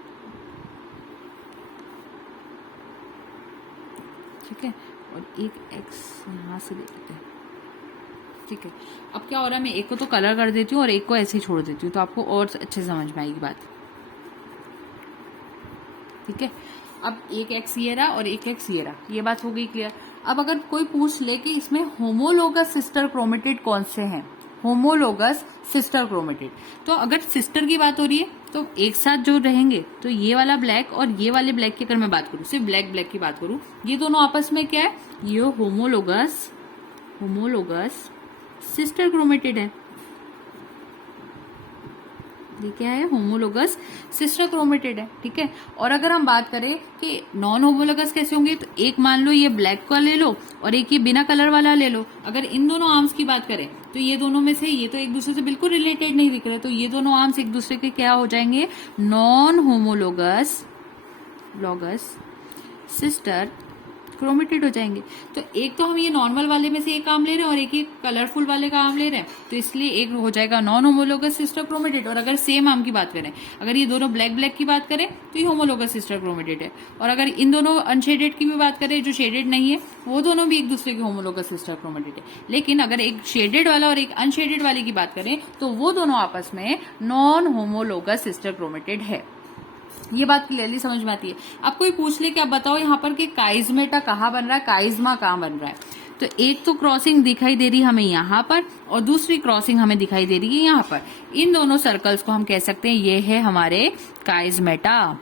ठीक है, और एक एक्स यहाँ से ले लेते हैं, ठीक है। अब क्या हो रहा है, मैं एक को तो कलर कर देती हूँ और एक को ऐसे ही छोड़ देती हूँ, तो आपको और अच्छे से समझ में आएगी बात, ठीक है। अब एक एक्स ये रहा और एक एक्स ये रहा, ये बात हो गई क्लियर। अब अगर कोई पूछ ले कि इसमें होमोलोगस सिस्टर क्रोमेटिड कौन से हैं, होमोलोगस सिस्टर क्रोमेटिड, तो अगर सिस्टर की बात हो रही है तो एक साथ जो रहेंगे तो ये वाला ब्लैक और ये वाले ब्लैक की अगर मैं बात करूं, सिर्फ ब्लैक ब्लैक की बात करूं, ये दोनों आपस में क्या है, ये होमोलोगस सिस्टर क्रोमेटिड है। ये क्या है, होमोलोगस सिस्टर क्रोमेटिड है, ठीक है। और अगर हम बात करें कि नॉन होमोलोगस कैसे होंगे, तो एक मान लो ये ब्लैक का ले लो और एक ये बिना कलर वाला ले लो। अगर इन दोनों आर्म्स की बात करें तो ये दोनों में से ये तो एक दूसरे से बिल्कुल रिलेटेड नहीं दिख रहे, तो ये दोनों आर्म्स एक दूसरे के क्या हो जाएंगे, नॉन होमोलोगस सिस्टर क्रोमेटिड हो जाएंगे। तो एक तो हम ये नॉर्मल वाले में से एक आम ले रहे हैं और एक कलरफुल वाले का आम ले रहे हैं, तो इसलिए एक हो जाएगा नॉन होमोलोगस सिस्टर क्रोमेटिड। और अगर सेम आम की बात करें, अगर ये दोनों ब्लैक ब्लैक की बात करें तो ये होमोलोगस सिस्टर क्रोमेटिड है। और अगर इन दोनों अनशेडेड की भी बात करें, जो शेडेड नहीं है, वो दोनों भी एक दूसरे के होमोलोगस सिस्टर क्रोमेटिड है। लेकिन अगर एक शेडेड वाला और एक अनशेडेड वाले की बात करें तो वो दोनों आपस में नॉन होमोलोगस सिस्टर क्रोमेटिड है। ये बात क्लियरली समझ में आती है। अब कोई पूछ ले कि अब बताओ यहाँ पर कि काइजमेटा कहाँ बन रहा है, काइजमा कहाँ बन रहा है, तो एक तो क्रॉसिंग दिखाई दे रही है हमें यहाँ पर और दूसरी क्रॉसिंग हमें दिखाई दे रही है यहाँ पर। इन दोनों सर्कल्स को हम कह सकते हैं ये है हमारे काइजमेटा,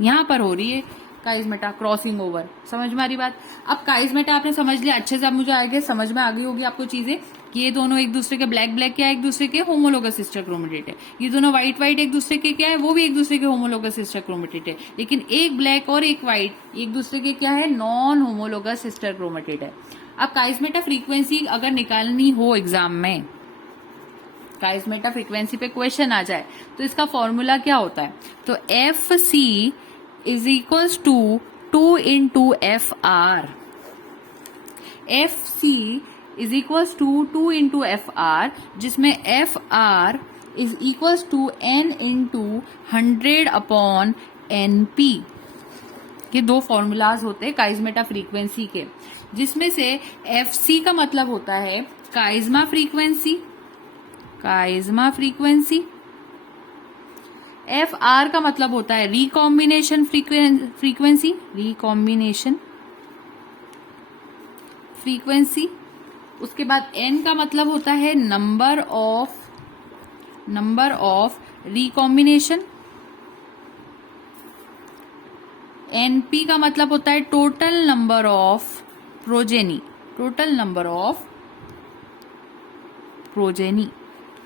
यहाँ पर हो रही है काइजमेटा क्रॉसिंग ओवर। समझ में आ रही बात? अब काइजमेटा आपने समझ लिया अच्छे से, अब मुझे आगे समझ में आ गई होगी आपको चीजें कि ये दोनों एक दूसरे के ब्लैक ब्लैक क्या है, एक दूसरे के होमोलोगस सिस्टर क्रोमेटिड है। ये दोनों व्हाइट व्हाइट एक दूसरे के क्या है, वो भी एक दूसरे के होमोलोगस सिस्टर क्रोमेटिड है। लेकिन एक ब्लैक और एक व्हाइट एक दूसरे के क्या है, नॉन होमोलोगस सिस्टर क्रोमेटिड है। अब काइजमेटा फ्रीक्वेंसी अगर निकालनी हो एग्जाम में, काइजमेटा फ्रीक्वेंसी पे क्वेश्चन आ जाए तो इसका फॉर्मूला क्या होता है, तो F C is equals to 2 into F R. F C is equals to 2 into F R, जिसमें F R is equals to N into 100 upon N P. ये दो फॉर्मूलाज होते हैं काइजमेटा फ्रीक्वेंसी के, जिसमें से एफ सी का मतलब होता है काइजमा फ्रीक्वेंसी। एफ आर का मतलब होता है रिकॉम्बिनेशन फ्रीक्वेंसी। उसके बाद एन का मतलब होता है नंबर ऑफ रिकॉम्बिनेशन। एनपी का मतलब होता है टोटल नंबर ऑफ प्रोजेनी।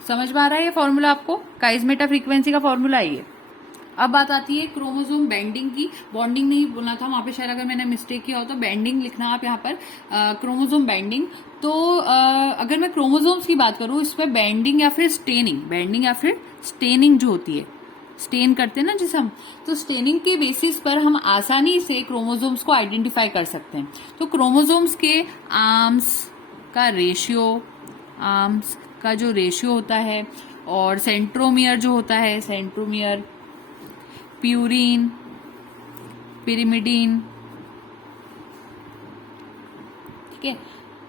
समझ में आ रहा है ये फॉर्मूला आपको? काइजमेटा फ्रीक्वेंसी का फॉर्मूला है ये। अब बात आती है क्रोमोसोम बेंडिंग की। बॉन्डिंग नहीं बोलना था वहां पे, शायद अगर मैंने मिस्टेक किया हो तो बेंडिंग लिखना आप यहाँ पर, क्रोमोसोम बेंडिंग। तो अगर मैं क्रोमोसोम्स की बात करूं, इस पर बेंडिंग या फिर स्टेनिंग जो होती है, स्टेन करते हैं ना जिसे हम, तो स्टेनिंग के बेसिस पर हम आसानी से क्रोमोसोम्स को आइडेंटिफाई कर सकते हैं। तो क्रोमोसोम्स के आर्म्स का जो रेशियो होता है, और सेंट्रोमियर जो होता है, प्यूरिन, पिरिमिडीन, ठीक है,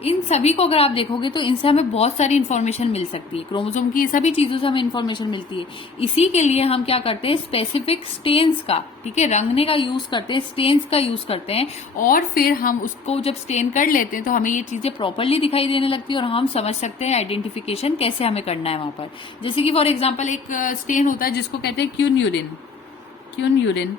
इन सभी को अगर आप देखोगे तो इनसे हमें बहुत सारी इन्फॉर्मेशन मिल सकती है। क्रोमोसोम की सभी चीजों से हमें इन्फॉर्मेशन मिलती है। इसी के लिए हम क्या करते हैं, स्पेसिफिक स्टेन्स का, ठीक है, रंगने का यूज करते हैं, स्टेन्स का यूज करते हैं, और फिर हम उसको जब स्टेन कर लेते हैं तो हमें ये चीजें प्रॉपरली दिखाई देने लगती है और हम समझ सकते हैं आइडेंटिफिकेशन कैसे हमें करना है वहां पर। जैसे कि फॉर एग्जाम्पल एक स्टेन होता है जिसको कहते हैं क्यून यूरिन।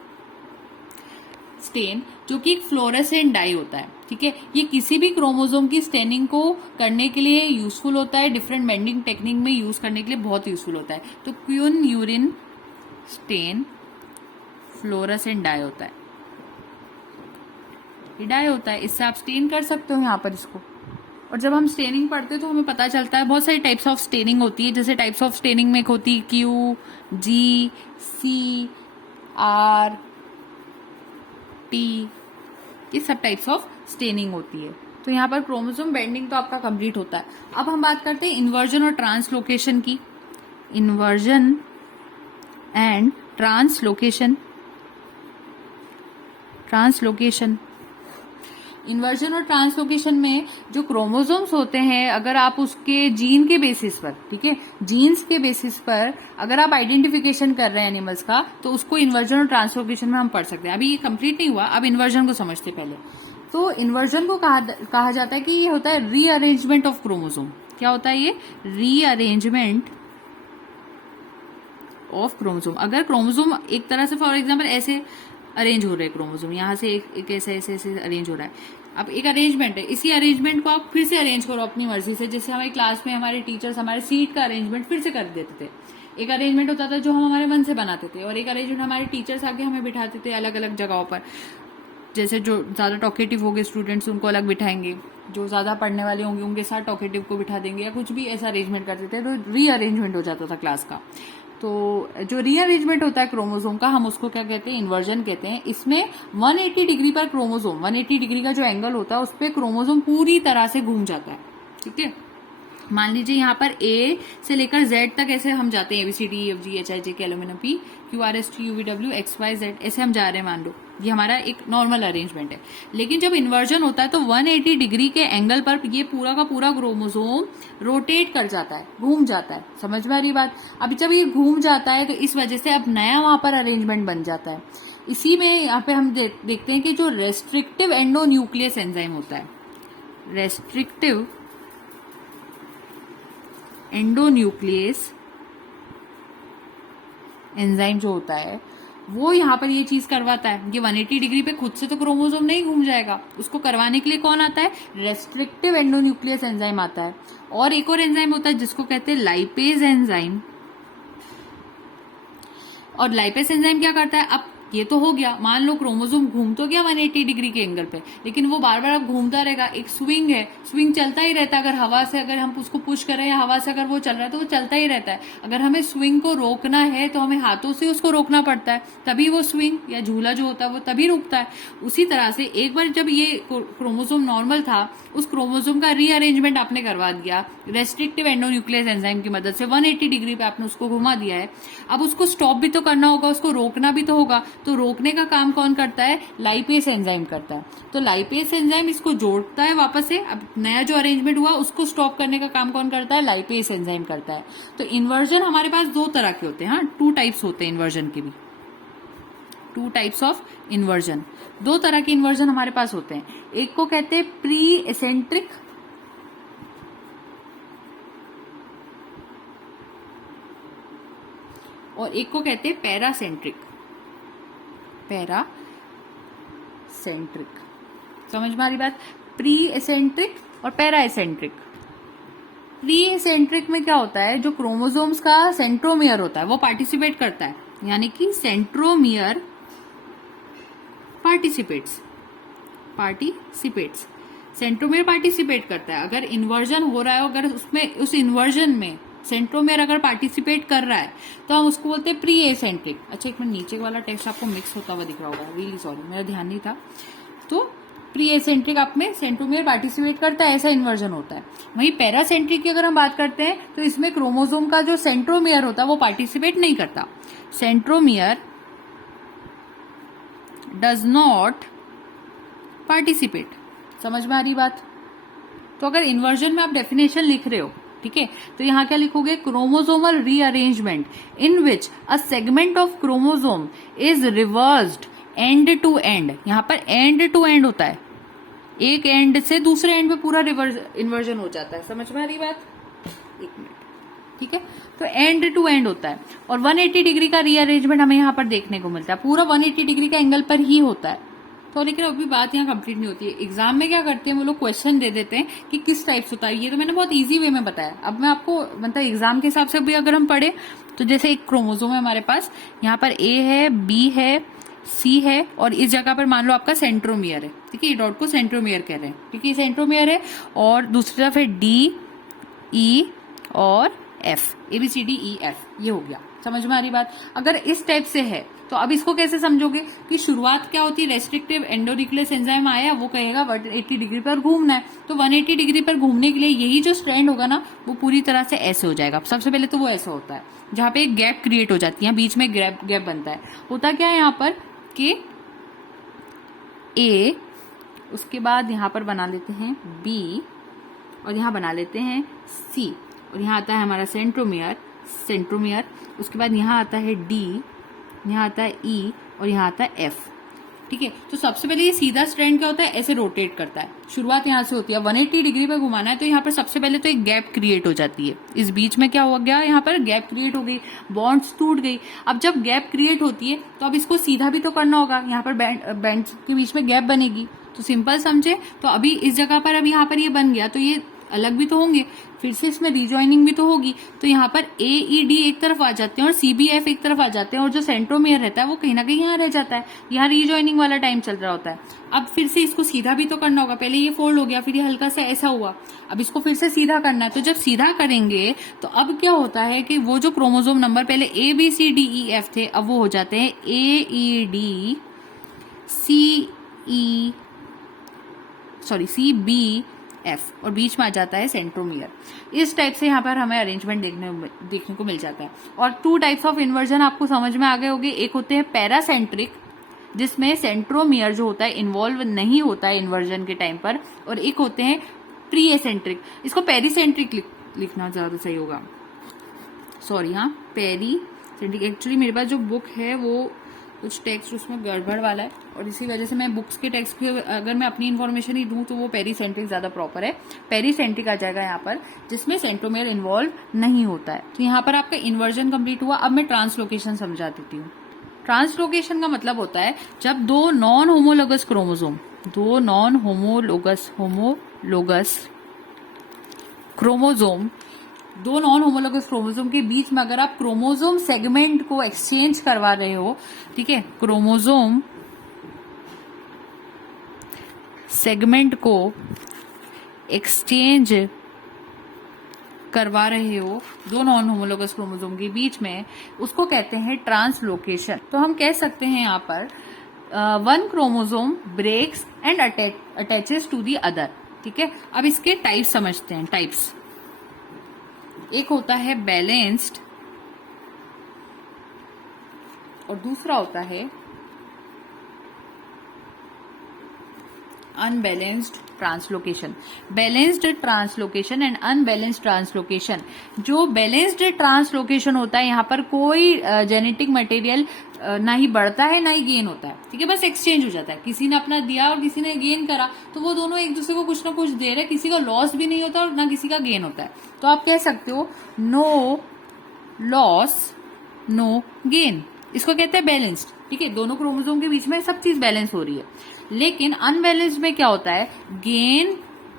स्टेन, जो कि एक फ्लोरेसेंट डाई होता है, ठीक है। ये किसी भी क्रोमोसोम की स्टेनिंग को करने के लिए यूजफुल होता है, डिफरेंट बेंडिंग टेक्निक में यूज करने के लिए बहुत यूजफुल होता है। तो क्यून यूरिन स्टेन फ्लोरेसेंट डाई होता है, ये डाई होता है, इससे आप स्टेन कर सकते हो यहाँ पर इसको। और जब हम स्टेनिंग पढ़ते हैं तो हमें पता चलता है बहुत सारी टाइप्स ऑफ स्टेनिंग होती है, जैसे टाइप्स ऑफ स्टेनिंग में एक होती है Q, G, C, R, T, ये सब टाइप्स ऑफ स्टेनिंग होती है। तो यहाँ पर क्रोमोसोम बेंडिंग तो आपका कंप्लीट होता है। अब हम बात करते हैं इन्वर्जन और ट्रांसलोकेशन की। Inversion and translocation. इन्वर्जन और ट्रांसलोकेशन में जो क्रोमोसोम्स होते हैं, अगर आप उसके जीन के बेसिस पर, ठीक है, जीन्स के बेसिस पर अगर आप आइडेंटिफिकेशन कर रहे हैं एनिमल्स का, तो उसको इन्वर्जन और ट्रांसलोकेशन में हम पढ़ सकते हैं। अभी ये कंप्लीट नहीं हुआ, अब इन्वर्जन को समझते पहले। तो इन्वर्जन को कहा जाता है कि ये होता है रीअरेंजमेंट ऑफ क्रोमोसोम। क्या होता है ये? Rearrangement of chromosome. अगर क्रोमोसोम एक तरह से फॉर एग्जाम्पल ऐसे अरेंज हो रहे हैं, क्रोमोसोम यहाँ से एक ऐसे ऐसे ऐसे अरेंज हो रहा है, अब एक अरेंजमेंट है, इसी अरेंजमेंट को आप फिर से अरेंज करो अपनी मर्जी से। जैसे हमारी क्लास में हमारे टीचर्स हमारे सीट का अरेंजमेंट फिर से कर देते थे। एक अरेंजमेंट होता था जो हम हमारे मन से बनाते थे, और एक अरेंजमेंट हमारे टीचर्स आके हमें बिठाते थे अलग अलग जगहों पर। जैसे जो ज्यादा टॉकेटिव हो गए स्टूडेंट्स उनको अलग बिठाएंगे, जो ज्यादा पढ़ने वाले होंगे उनके साथ टॉकेटिव को बिठा देंगे, या कुछ भी ऐसा अरेंजमेंट करते थे, तो रीअरेंजमेंट हो जाता था क्लास का। तो जो रीअरेंजमेंट होता है क्रोमोसोम का, हम उसको क्या कहते हैं? इन्वर्जन कहते हैं। इसमें 180 डिग्री पर क्रोमोसोम, 180 डिग्री का जो एंगल होता है उस पर क्रोमोसोम पूरी तरह से घूम जाता है, ठीक है। मान लीजिए यहाँ पर ए से लेकर जेड तक ऐसे हम जाते हैं, A B C D F G H I J K L M N O P Q R S T U V W X Y Z, ऐसे हम जा रहे हैं, मान लो ये हमारा एक नॉर्मल अरेंजमेंट है। लेकिन जब इन्वर्जन होता है तो 180 डिग्री के एंगल पर ये पूरा का पूरा क्रोमोसोम रोटेट कर जाता है, घूम जाता है। समझ में आ रही बात? अभी जब ये घूम जाता है तो इस वजह से अब नया वहां पर अरेंजमेंट बन जाता है। इसी में यहाँ पे हम देखते हैं कि जो रेस्ट्रिक्टिव एंडोन्यूक्लियस एंजाइम होता है, रेस्ट्रिक्टिव एंडोन्यूक्लियस एंजाइम जो होता है वो यहाँ पर ये चीज करवाता है। ये 180 डिग्री पे खुद से तो क्रोमोसोम नहीं घूम जाएगा, उसको करवाने के लिए कौन आता है? रेस्ट्रिक्टिव एंडोन्यूक्लियस एंजाइम आता है। और एक और एंजाइम होता है जिसको कहते हैं लाइपेज एंजाइम। और लाइपेज एंजाइम क्या करता है? अब ये तो हो गया, मान लो क्रोमोसोम घूम तो गया 180 डिग्री के एंगल पे, लेकिन वो बार बार अब घूमता रहेगा। एक स्विंग है, स्विंग चलता ही रहता है। अगर हवा से अगर हम उसको पुश करें या हवा से अगर वो चल रहा है तो वो चलता ही रहता है। अगर हमें स्विंग को रोकना है तो हमें हाथों से उसको रोकना पड़ता है, तभी वो स्विंग या झूला जो होता है वो तभी रुकता है। उसी तरह से एक बार जब ये क्रोमोसोम नॉर्मल था, उस क्रोमोसोम का रीअरेंजमेंट आपने करवा दिया रेस्ट्रिक्टिव एंडोन्यूक्लियस एंजाइम की मदद से, 180 डिग्री पे आपने उसको घुमा दिया है। अब उसको स्टॉप भी तो करना होगा, उसको रोकना भी तो होगा। तो रोकने का काम कौन करता है? लाइपेज एंजाइम करता है। तो लाइपेज एंजाइम इसको जोड़ता है वापस से, अब नया जो अरेंजमेंट हुआ उसको स्टॉप करने का काम कौन करता है? लाइपेज एंजाइम करता है। तो इन्वर्जन हमारे पास दो तरह के होते हैं, हाँ, 2 टाइप्स होते हैं इन्वर्जन के भी, 2 टाइप्स ऑफ इन्वर्जन। 2 तरह के इन्वर्जन हमारे पास होते हैं। एक को कहते हैं प्री एसेंट्रिक, और एक को कहते हैं पैरासेंट्रिक। पैरासेंट्रिक, समझ में आ रही बात? प्री एसेंट्रिक और पैरा एसेंट्रिक। प्री एसेंट्रिक में क्या होता है? जो क्रोमोसोम्स का सेंट्रोमियर होता है वो पार्टिसिपेट करता है, यानी कि सेंट्रोमियर पार्टिसिपेट्स, सेंट्रोमियर पार्टिसिपेट करता है। अगर इन्वर्जन हो रहा है, अगर उसमें उस इन्वर्जन में सेंट्रोमियर अगर पार्टिसिपेट कर रहा है तो हम उसको बोलते हैं प्री एसेंट्रिक। अच्छा, एक मिनट, नीचे वाला टेक्स्ट आपको मिक्स होता हुआ दिख रहा होगा, रियली सॉरी, मेरा ध्यान नहीं था। तो प्री एसेंट्रिक आप में सेंट्रोमियर पार्टिसिपेट करता है, ऐसा इन्वर्जन होता है। वहीं पैरासेंट्रिक की अगर हम बात करते हैं तो इसमें क्रोमोसोम का जो सेंट्रोमियर होता है वो पार्टिसिपेट नहीं करता। Centromere does not participate. समझ में आ रही बात? तो अगर इन्वर्जन में आप डेफिनेशन लिख रहे हो, ठीक है, तो यहां क्या लिखोगे? Chromosomal rearrangement in which a segment of chromosome is reversed end to end. यहां पर एंड टू एंड होता है, एक एंड से दूसरे एंड पे पूरा इन्वर्जन हो जाता है। समझ में आ रही बात? एक मिनट, ठीक है। तो एंड टू एंड होता है, और 180 डिग्री का रीअरेंजमेंट हमें यहाँ पर देखने को मिलता है। पूरा 180 डिग्री का एंगल पर ही होता है, तो लेकिन अभी बात यहाँ कंप्लीट नहीं होती है। एग्जाम में क्या करते हैं वो लोग, क्वेश्चन दे देते हैं कि किस टाइप से होता है। ये तो मैंने बहुत इजी वे में बताया। अब मैं आपको मतलब एग्जाम के हिसाब से भी अगर हम पढ़े तो जैसे एक क्रोमोसोम है हमारे पास, यहाँ पर ए है, बी है, सी है, और इस जगह पर मान लो आपका सेंट्रोमियर है, ठीक है, ये डॉट को सेंट्रोमियर कह रहे हैं, ठीक है, ये सेंट्रोमियर है। और दूसरी तरफ है डी, ई और F, A B C D E F, ये हो गया। समझ में आ रही बात? अगर इस टाइप से है तो अब इसको कैसे समझोगे कि शुरुआत क्या होती है, रेस्ट्रिक्टिव एंडोन्यूक्लियस एंजाइम आया, वो कहेगा 180 डिग्री पर घूमना है, तो 180 डिग्री पर घूमने के लिए यही जो स्ट्रैंड होगा ना वो पूरी तरह से ऐसे हो जाएगा। सबसे पहले तो वो ऐसा होता है जहां पे एक गैप क्रिएट हो जाती है, बीच में गैप बनता है। होता क्या है यहाँ पर कि ए, उसके बाद यहाँ पर बना लेते हैं बी, और यहाँ बना लेते हैं सी, और यहाँ आता है हमारा सेंट्रोमियर, उसके बाद यहाँ आता है डी, यहाँ आता है ई, और यहाँ आता है एफ, ठीक है। तो सबसे पहले ये सीधा स्ट्रैंड क्या होता है, ऐसे रोटेट करता है। शुरुआत यहाँ से होती है, 180 डिग्री पे घुमाना है तो यहाँ पर सबसे पहले तो एक गैप क्रिएट हो जाती है। इस बीच में क्या हो गया, यहाँ पर गैप क्रिएट हो गई, बॉन्ड्स टूट गई। अब जब गैप क्रिएट होती है तो अब इसको सीधा भी तो करना होगा, यहाँ पर बैंड्स के बीच में गैप बनेगी। तो सिंपल समझे, तो अभी इस जगह पर अब यहाँ पर ये बन गया तो ये अलग भी तो होंगे, फिर से इसमें रिजॉइनिंग भी तो होगी। तो यहाँ पर ए ई डी एक तरफ आ जाते हैं और सी बी एफ एक तरफ आ जाते हैं, और जो सेंट्रोमियर रहता है वो कहीं ना कहीं यहाँ रह जाता है। यहाँ रिजॉइनिंग वाला टाइम चल रहा होता है। अब फिर से इसको सीधा भी तो करना होगा, पहले ये फोल्ड हो गया, फिर ये हल्का सा ऐसा हुआ, अब इसको फिर से सीधा करना है। तो जब सीधा करेंगे तो अब क्या होता है कि वो जो क्रोमोसोम नंबर पहले A B C D E F थे, अब वो हो जाते हैं A E D C B F, और बीच में आ जाता है सेंट्रोमियर। इस टाइप से यहाँ पर हमें अरेंजमेंट देखने को मिल जाता है। और 2 टाइप्स ऑफ इन्वर्जन आपको समझ में आ गए होंगे। एक होते हैं पैरासेंट्रिक, जिसमें सेंट्रोमियर जो होता है इन्वॉल्व नहीं होता है इन्वर्जन के टाइम पर, और एक होते हैं प्रीएसेंट्रिक। इसको पेरीसेंट्रिक लिखना ज्यादा सही होगा, सॉरी, हाँ पेरीसेंट्रिक। एक्चुअली मेरे पास जो बुक है वो कुछ टेक्स्ट उसमें गड़बड़ वाला है, और इसी वजह से मैं बुक्स के टेक्स्ट पे अगर मैं अपनी इन्फॉर्मेशन ही दूं तो वो पेरीसेंट्रिक ज्यादा प्रॉपर है। पेरीसेंट्रिक आ जाएगा यहाँ पर, जिसमें सेंट्रोमियर इन्वॉल्व नहीं होता है। तो यहाँ पर आपका इन्वर्जन कंप्लीट हुआ। अब मैं ट्रांसलोकेशन समझा देती हूँ। ट्रांसलोकेशन का मतलब होता है जब दो नॉन होमोलोगस क्रोमोसोम के बीच में अगर आप क्रोमोसोम सेगमेंट को एक्सचेंज करवा रहे हो, ठीक है, क्रोमोसोम सेगमेंट को एक्सचेंज करवा रहे हो दो नॉन होमोलोगस क्रोमोसोम के बीच में, उसको कहते हैं ट्रांसलोकेशन। तो हम कह सकते हैं यहाँ पर one chromosome breaks and attaches to the other, ठीक है। अब इसके टाइप्स समझते हैं। टाइप्स, एक होता है बैलेंस्ड और दूसरा होता है unbalanced translocation. Balanced translocation and unbalanced translocation. जो बैलेंस्ड ट्रांसलोकेशन होता है, यहाँ पर कोई जेनेटिक मटेरियल ना ही बढ़ता है ना ही गेन होता है, ठीक है, बस एक्सचेंज हो जाता है। किसी ने अपना दिया और किसी ने गेन करा, तो वो दोनों एक दूसरे को कुछ ना कुछ दे रहे, किसी का लॉस भी नहीं होता और ना किसी का गेन होता है। तो आप कह सकते हो नो लॉस नो गेन, इसको कहते हैं बैलेंस्ड, ठीक है। दोनों क्रोमोसोम के बीच में सब चीज बैलेंस हो रही है। लेकिन अनबैलेंस्ड में क्या होता है, गेन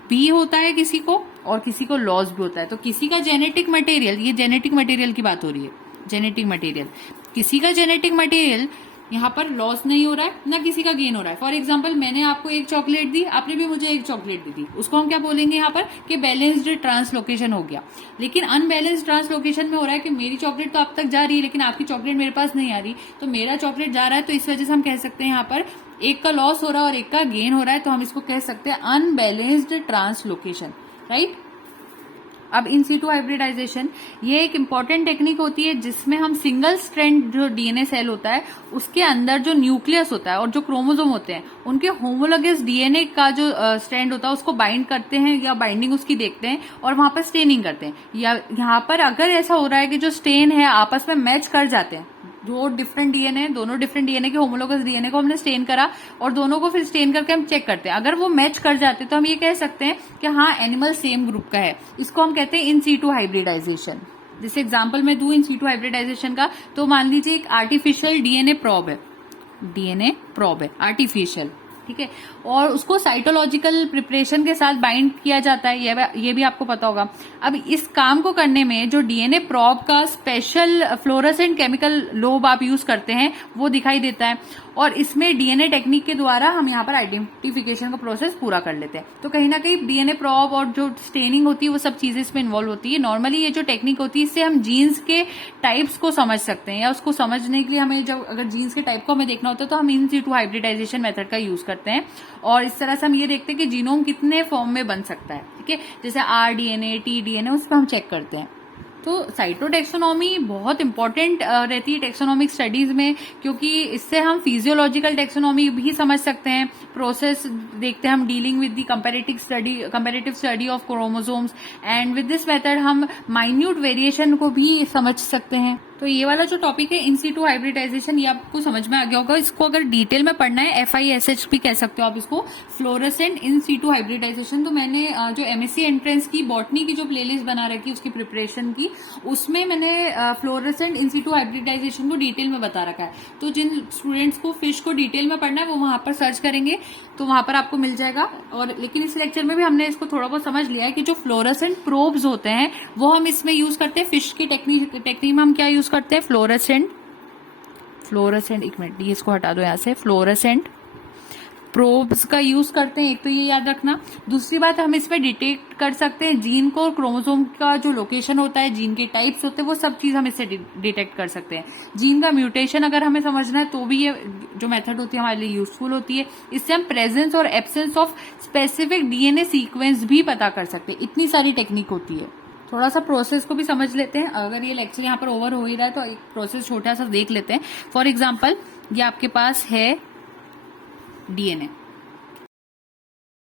भी होता है किसी को और किसी को लॉस भी होता है। तो किसी का जेनेटिक मटेरियल, ये जेनेटिक मटेरियल की बात हो रही है, जेनेटिक मटेरियल, किसी का जेनेटिक मटेरियल यहाँ पर लॉस नहीं हो रहा है ना किसी का गेन हो रहा है। फॉर एग्जाम्पल, मैंने आपको एक चॉकलेट दी, आपने भी मुझे एक चॉकलेट दी थी, उसको हम क्या बोलेंगे यहाँ पर कि बैलेंस्ड ट्रांसलोकेशन हो गया। लेकिन अनबैलेंस्ड ट्रांसलोकेशन में हो रहा है कि मेरी चॉकलेट तो आप तक जा रही है लेकिन आपकी चॉकलेट मेरे पास नहीं आ रही, तो मेरा चॉकलेट जा रहा है, तो इस वजह से हम कह सकते हैं यहाँ पर एक का लॉस हो रहा है और एक का गेन हो रहा है, तो हम इसको कह सकते हैं अनबैलेंस्ड ट्रांसलोकेशन, राइट। अब इन सीटू हाइब्रिडाइजेशन, ये एक इंपॉर्टेंट टेक्निक होती है जिसमें हम सिंगल स्ट्रैंड जो डीएनए सेल होता है उसके अंदर जो न्यूक्लियस होता है और जो क्रोमोसोम होते हैं उनके होमोलोगस डीएनए का जो स्ट्रैंड होता है उसको बाइंड करते हैं या बाइंडिंग उसकी देखते हैं और वहां पर स्टेनिंग करते हैं। या यहाँ पर अगर ऐसा हो रहा है कि जो स्टेन है आपस में मैच कर जाते हैं, दोनों डिफरेंट डीएनए के होमोलोगस डीएनए को हमने स्टेन करा और दोनों को फिर स्टेन करके हम चेक करते हैं, अगर वो मैच कर जाते हैं तो हम ये कह सकते हैं कि हाँ एनिमल सेम ग्रुप का है। इसको हम कहते हैं इन सीटू हाइब्रिडाइजेशन। जैसे एग्जांपल मैं दूं इन सीटू हाइब्रिडाइजेशन का, तो मान लीजिए एक आर्टिफिशियल डीएनए प्रॉब है, आर्टिफिशियल, ठीक है, और उसको साइटोलॉजिकल प्रिपरेशन के साथ बाइंड किया जाता है, ये भी आपको पता होगा। अब इस काम को करने में जो डीएनए प्रॉब का स्पेशल फ्लोरेसेंट केमिकल लोब आप यूज करते हैं वो दिखाई देता है, और इसमें डीएनए टेक्निक के द्वारा हम यहाँ पर आइडेंटिफिकेशन का प्रोसेस पूरा कर लेते हैं। तो कहीं ना कहीं डीएनए प्रॉब और जो स्टेनिंग होती है वो सब चीजें इसमें इन्वॉल्व होती है। नॉर्मली ये जो टेक्निक होती है इससे हम जीन्स के टाइप्स को समझ सकते हैं, या उसको समझने के लिए हमें जब अगर जीन्स के टाइप को हमें देखना होता है तो हम इन सीटू हाइब्रिडाइजेशन मेथड का यूज करते हैं, और इस तरह से हम ये देखते हैं कि जीनोम कितने फॉर्म में बन सकता है। ठीक है, जैसे आरडीएनए, टीडीएनए, उस पर हम चेक करते हैं। तो साइटोटेक्सोनॉमी बहुत इंपॉर्टेंट रहती है टेक्सोनॉमिक स्टडीज में, क्योंकि इससे हम फिजियोलॉजिकल टेक्सोनॉमी भी समझ सकते हैं, प्रोसेस देखते हैं हम dealing with the comparative study of chromosomes, and with this method हम माइन्यूट वेरिएशन को भी समझ सकते हैं। तो ये वाला जो टॉपिक है इन सीटू हाइब्रिडाइजेशन, ये आपको समझ में आ गया होगा। इसको अगर डिटेल में पढ़ना है, FISH भी कह सकते हो आप इसको, फ्लोरेसेंट इन सीटू हाइब्रिडाइजेशन। तो मैंने जो MSc एंट्रेंस की बॉटनी की जो प्लेलिस्ट बना रखी उसकी प्रिपरेशन की, उसमें मैंने फ्लोरेसेंट इन सीटू हाइब्रिडाइजेशन को डिटेल में बता रखा है। तो जिन स्टूडेंट्स को फिश को डिटेल में पढ़ना है वो वहां पर सर्च करेंगे तो वहां पर आपको मिल जाएगा। और लेकिन इस लेक्चर में भी हमने इसको थोड़ा बहुत समझ लिया है कि जो फ्लोरेसेंट प्रोब्स होते हैं वो हम इसमें यूज करते हैं। फिश की टेक्निक में हम क्या यूज करते हैं, फ्लोरेसेंट, एक मिनट ये इसको हटा दो यहाँ से, फ्लोरेसेंट प्रोब्स का यूज करते हैं। एक तो ये याद रखना। दूसरी बात, हम इसमें डिटेक्ट कर सकते हैं जीन को, और क्रोमोसोम का जो लोकेशन होता है, जीन के टाइप्स होते हैं, वो सब चीज हम इससे डिटेक्ट कर सकते हैं। जीन का म्यूटेशन अगर हमें समझना है तो भी ये जो मेथड होती है हमारे लिए यूजफुल होती है। इससे हम प्रेजेंस और absence of specific DNA sequence भी पता कर सकते हैं। इतनी सारी टेक्निक होती है। थोड़ा सा प्रोसेस को भी समझ लेते हैं। अगर ये लेक्चर यहाँ पर ओवर हो ही रहा है तो एक प्रोसेस छोटा सा देख लेते हैं। फॉर एग्जाम्पल, ये आपके पास है डीएनए,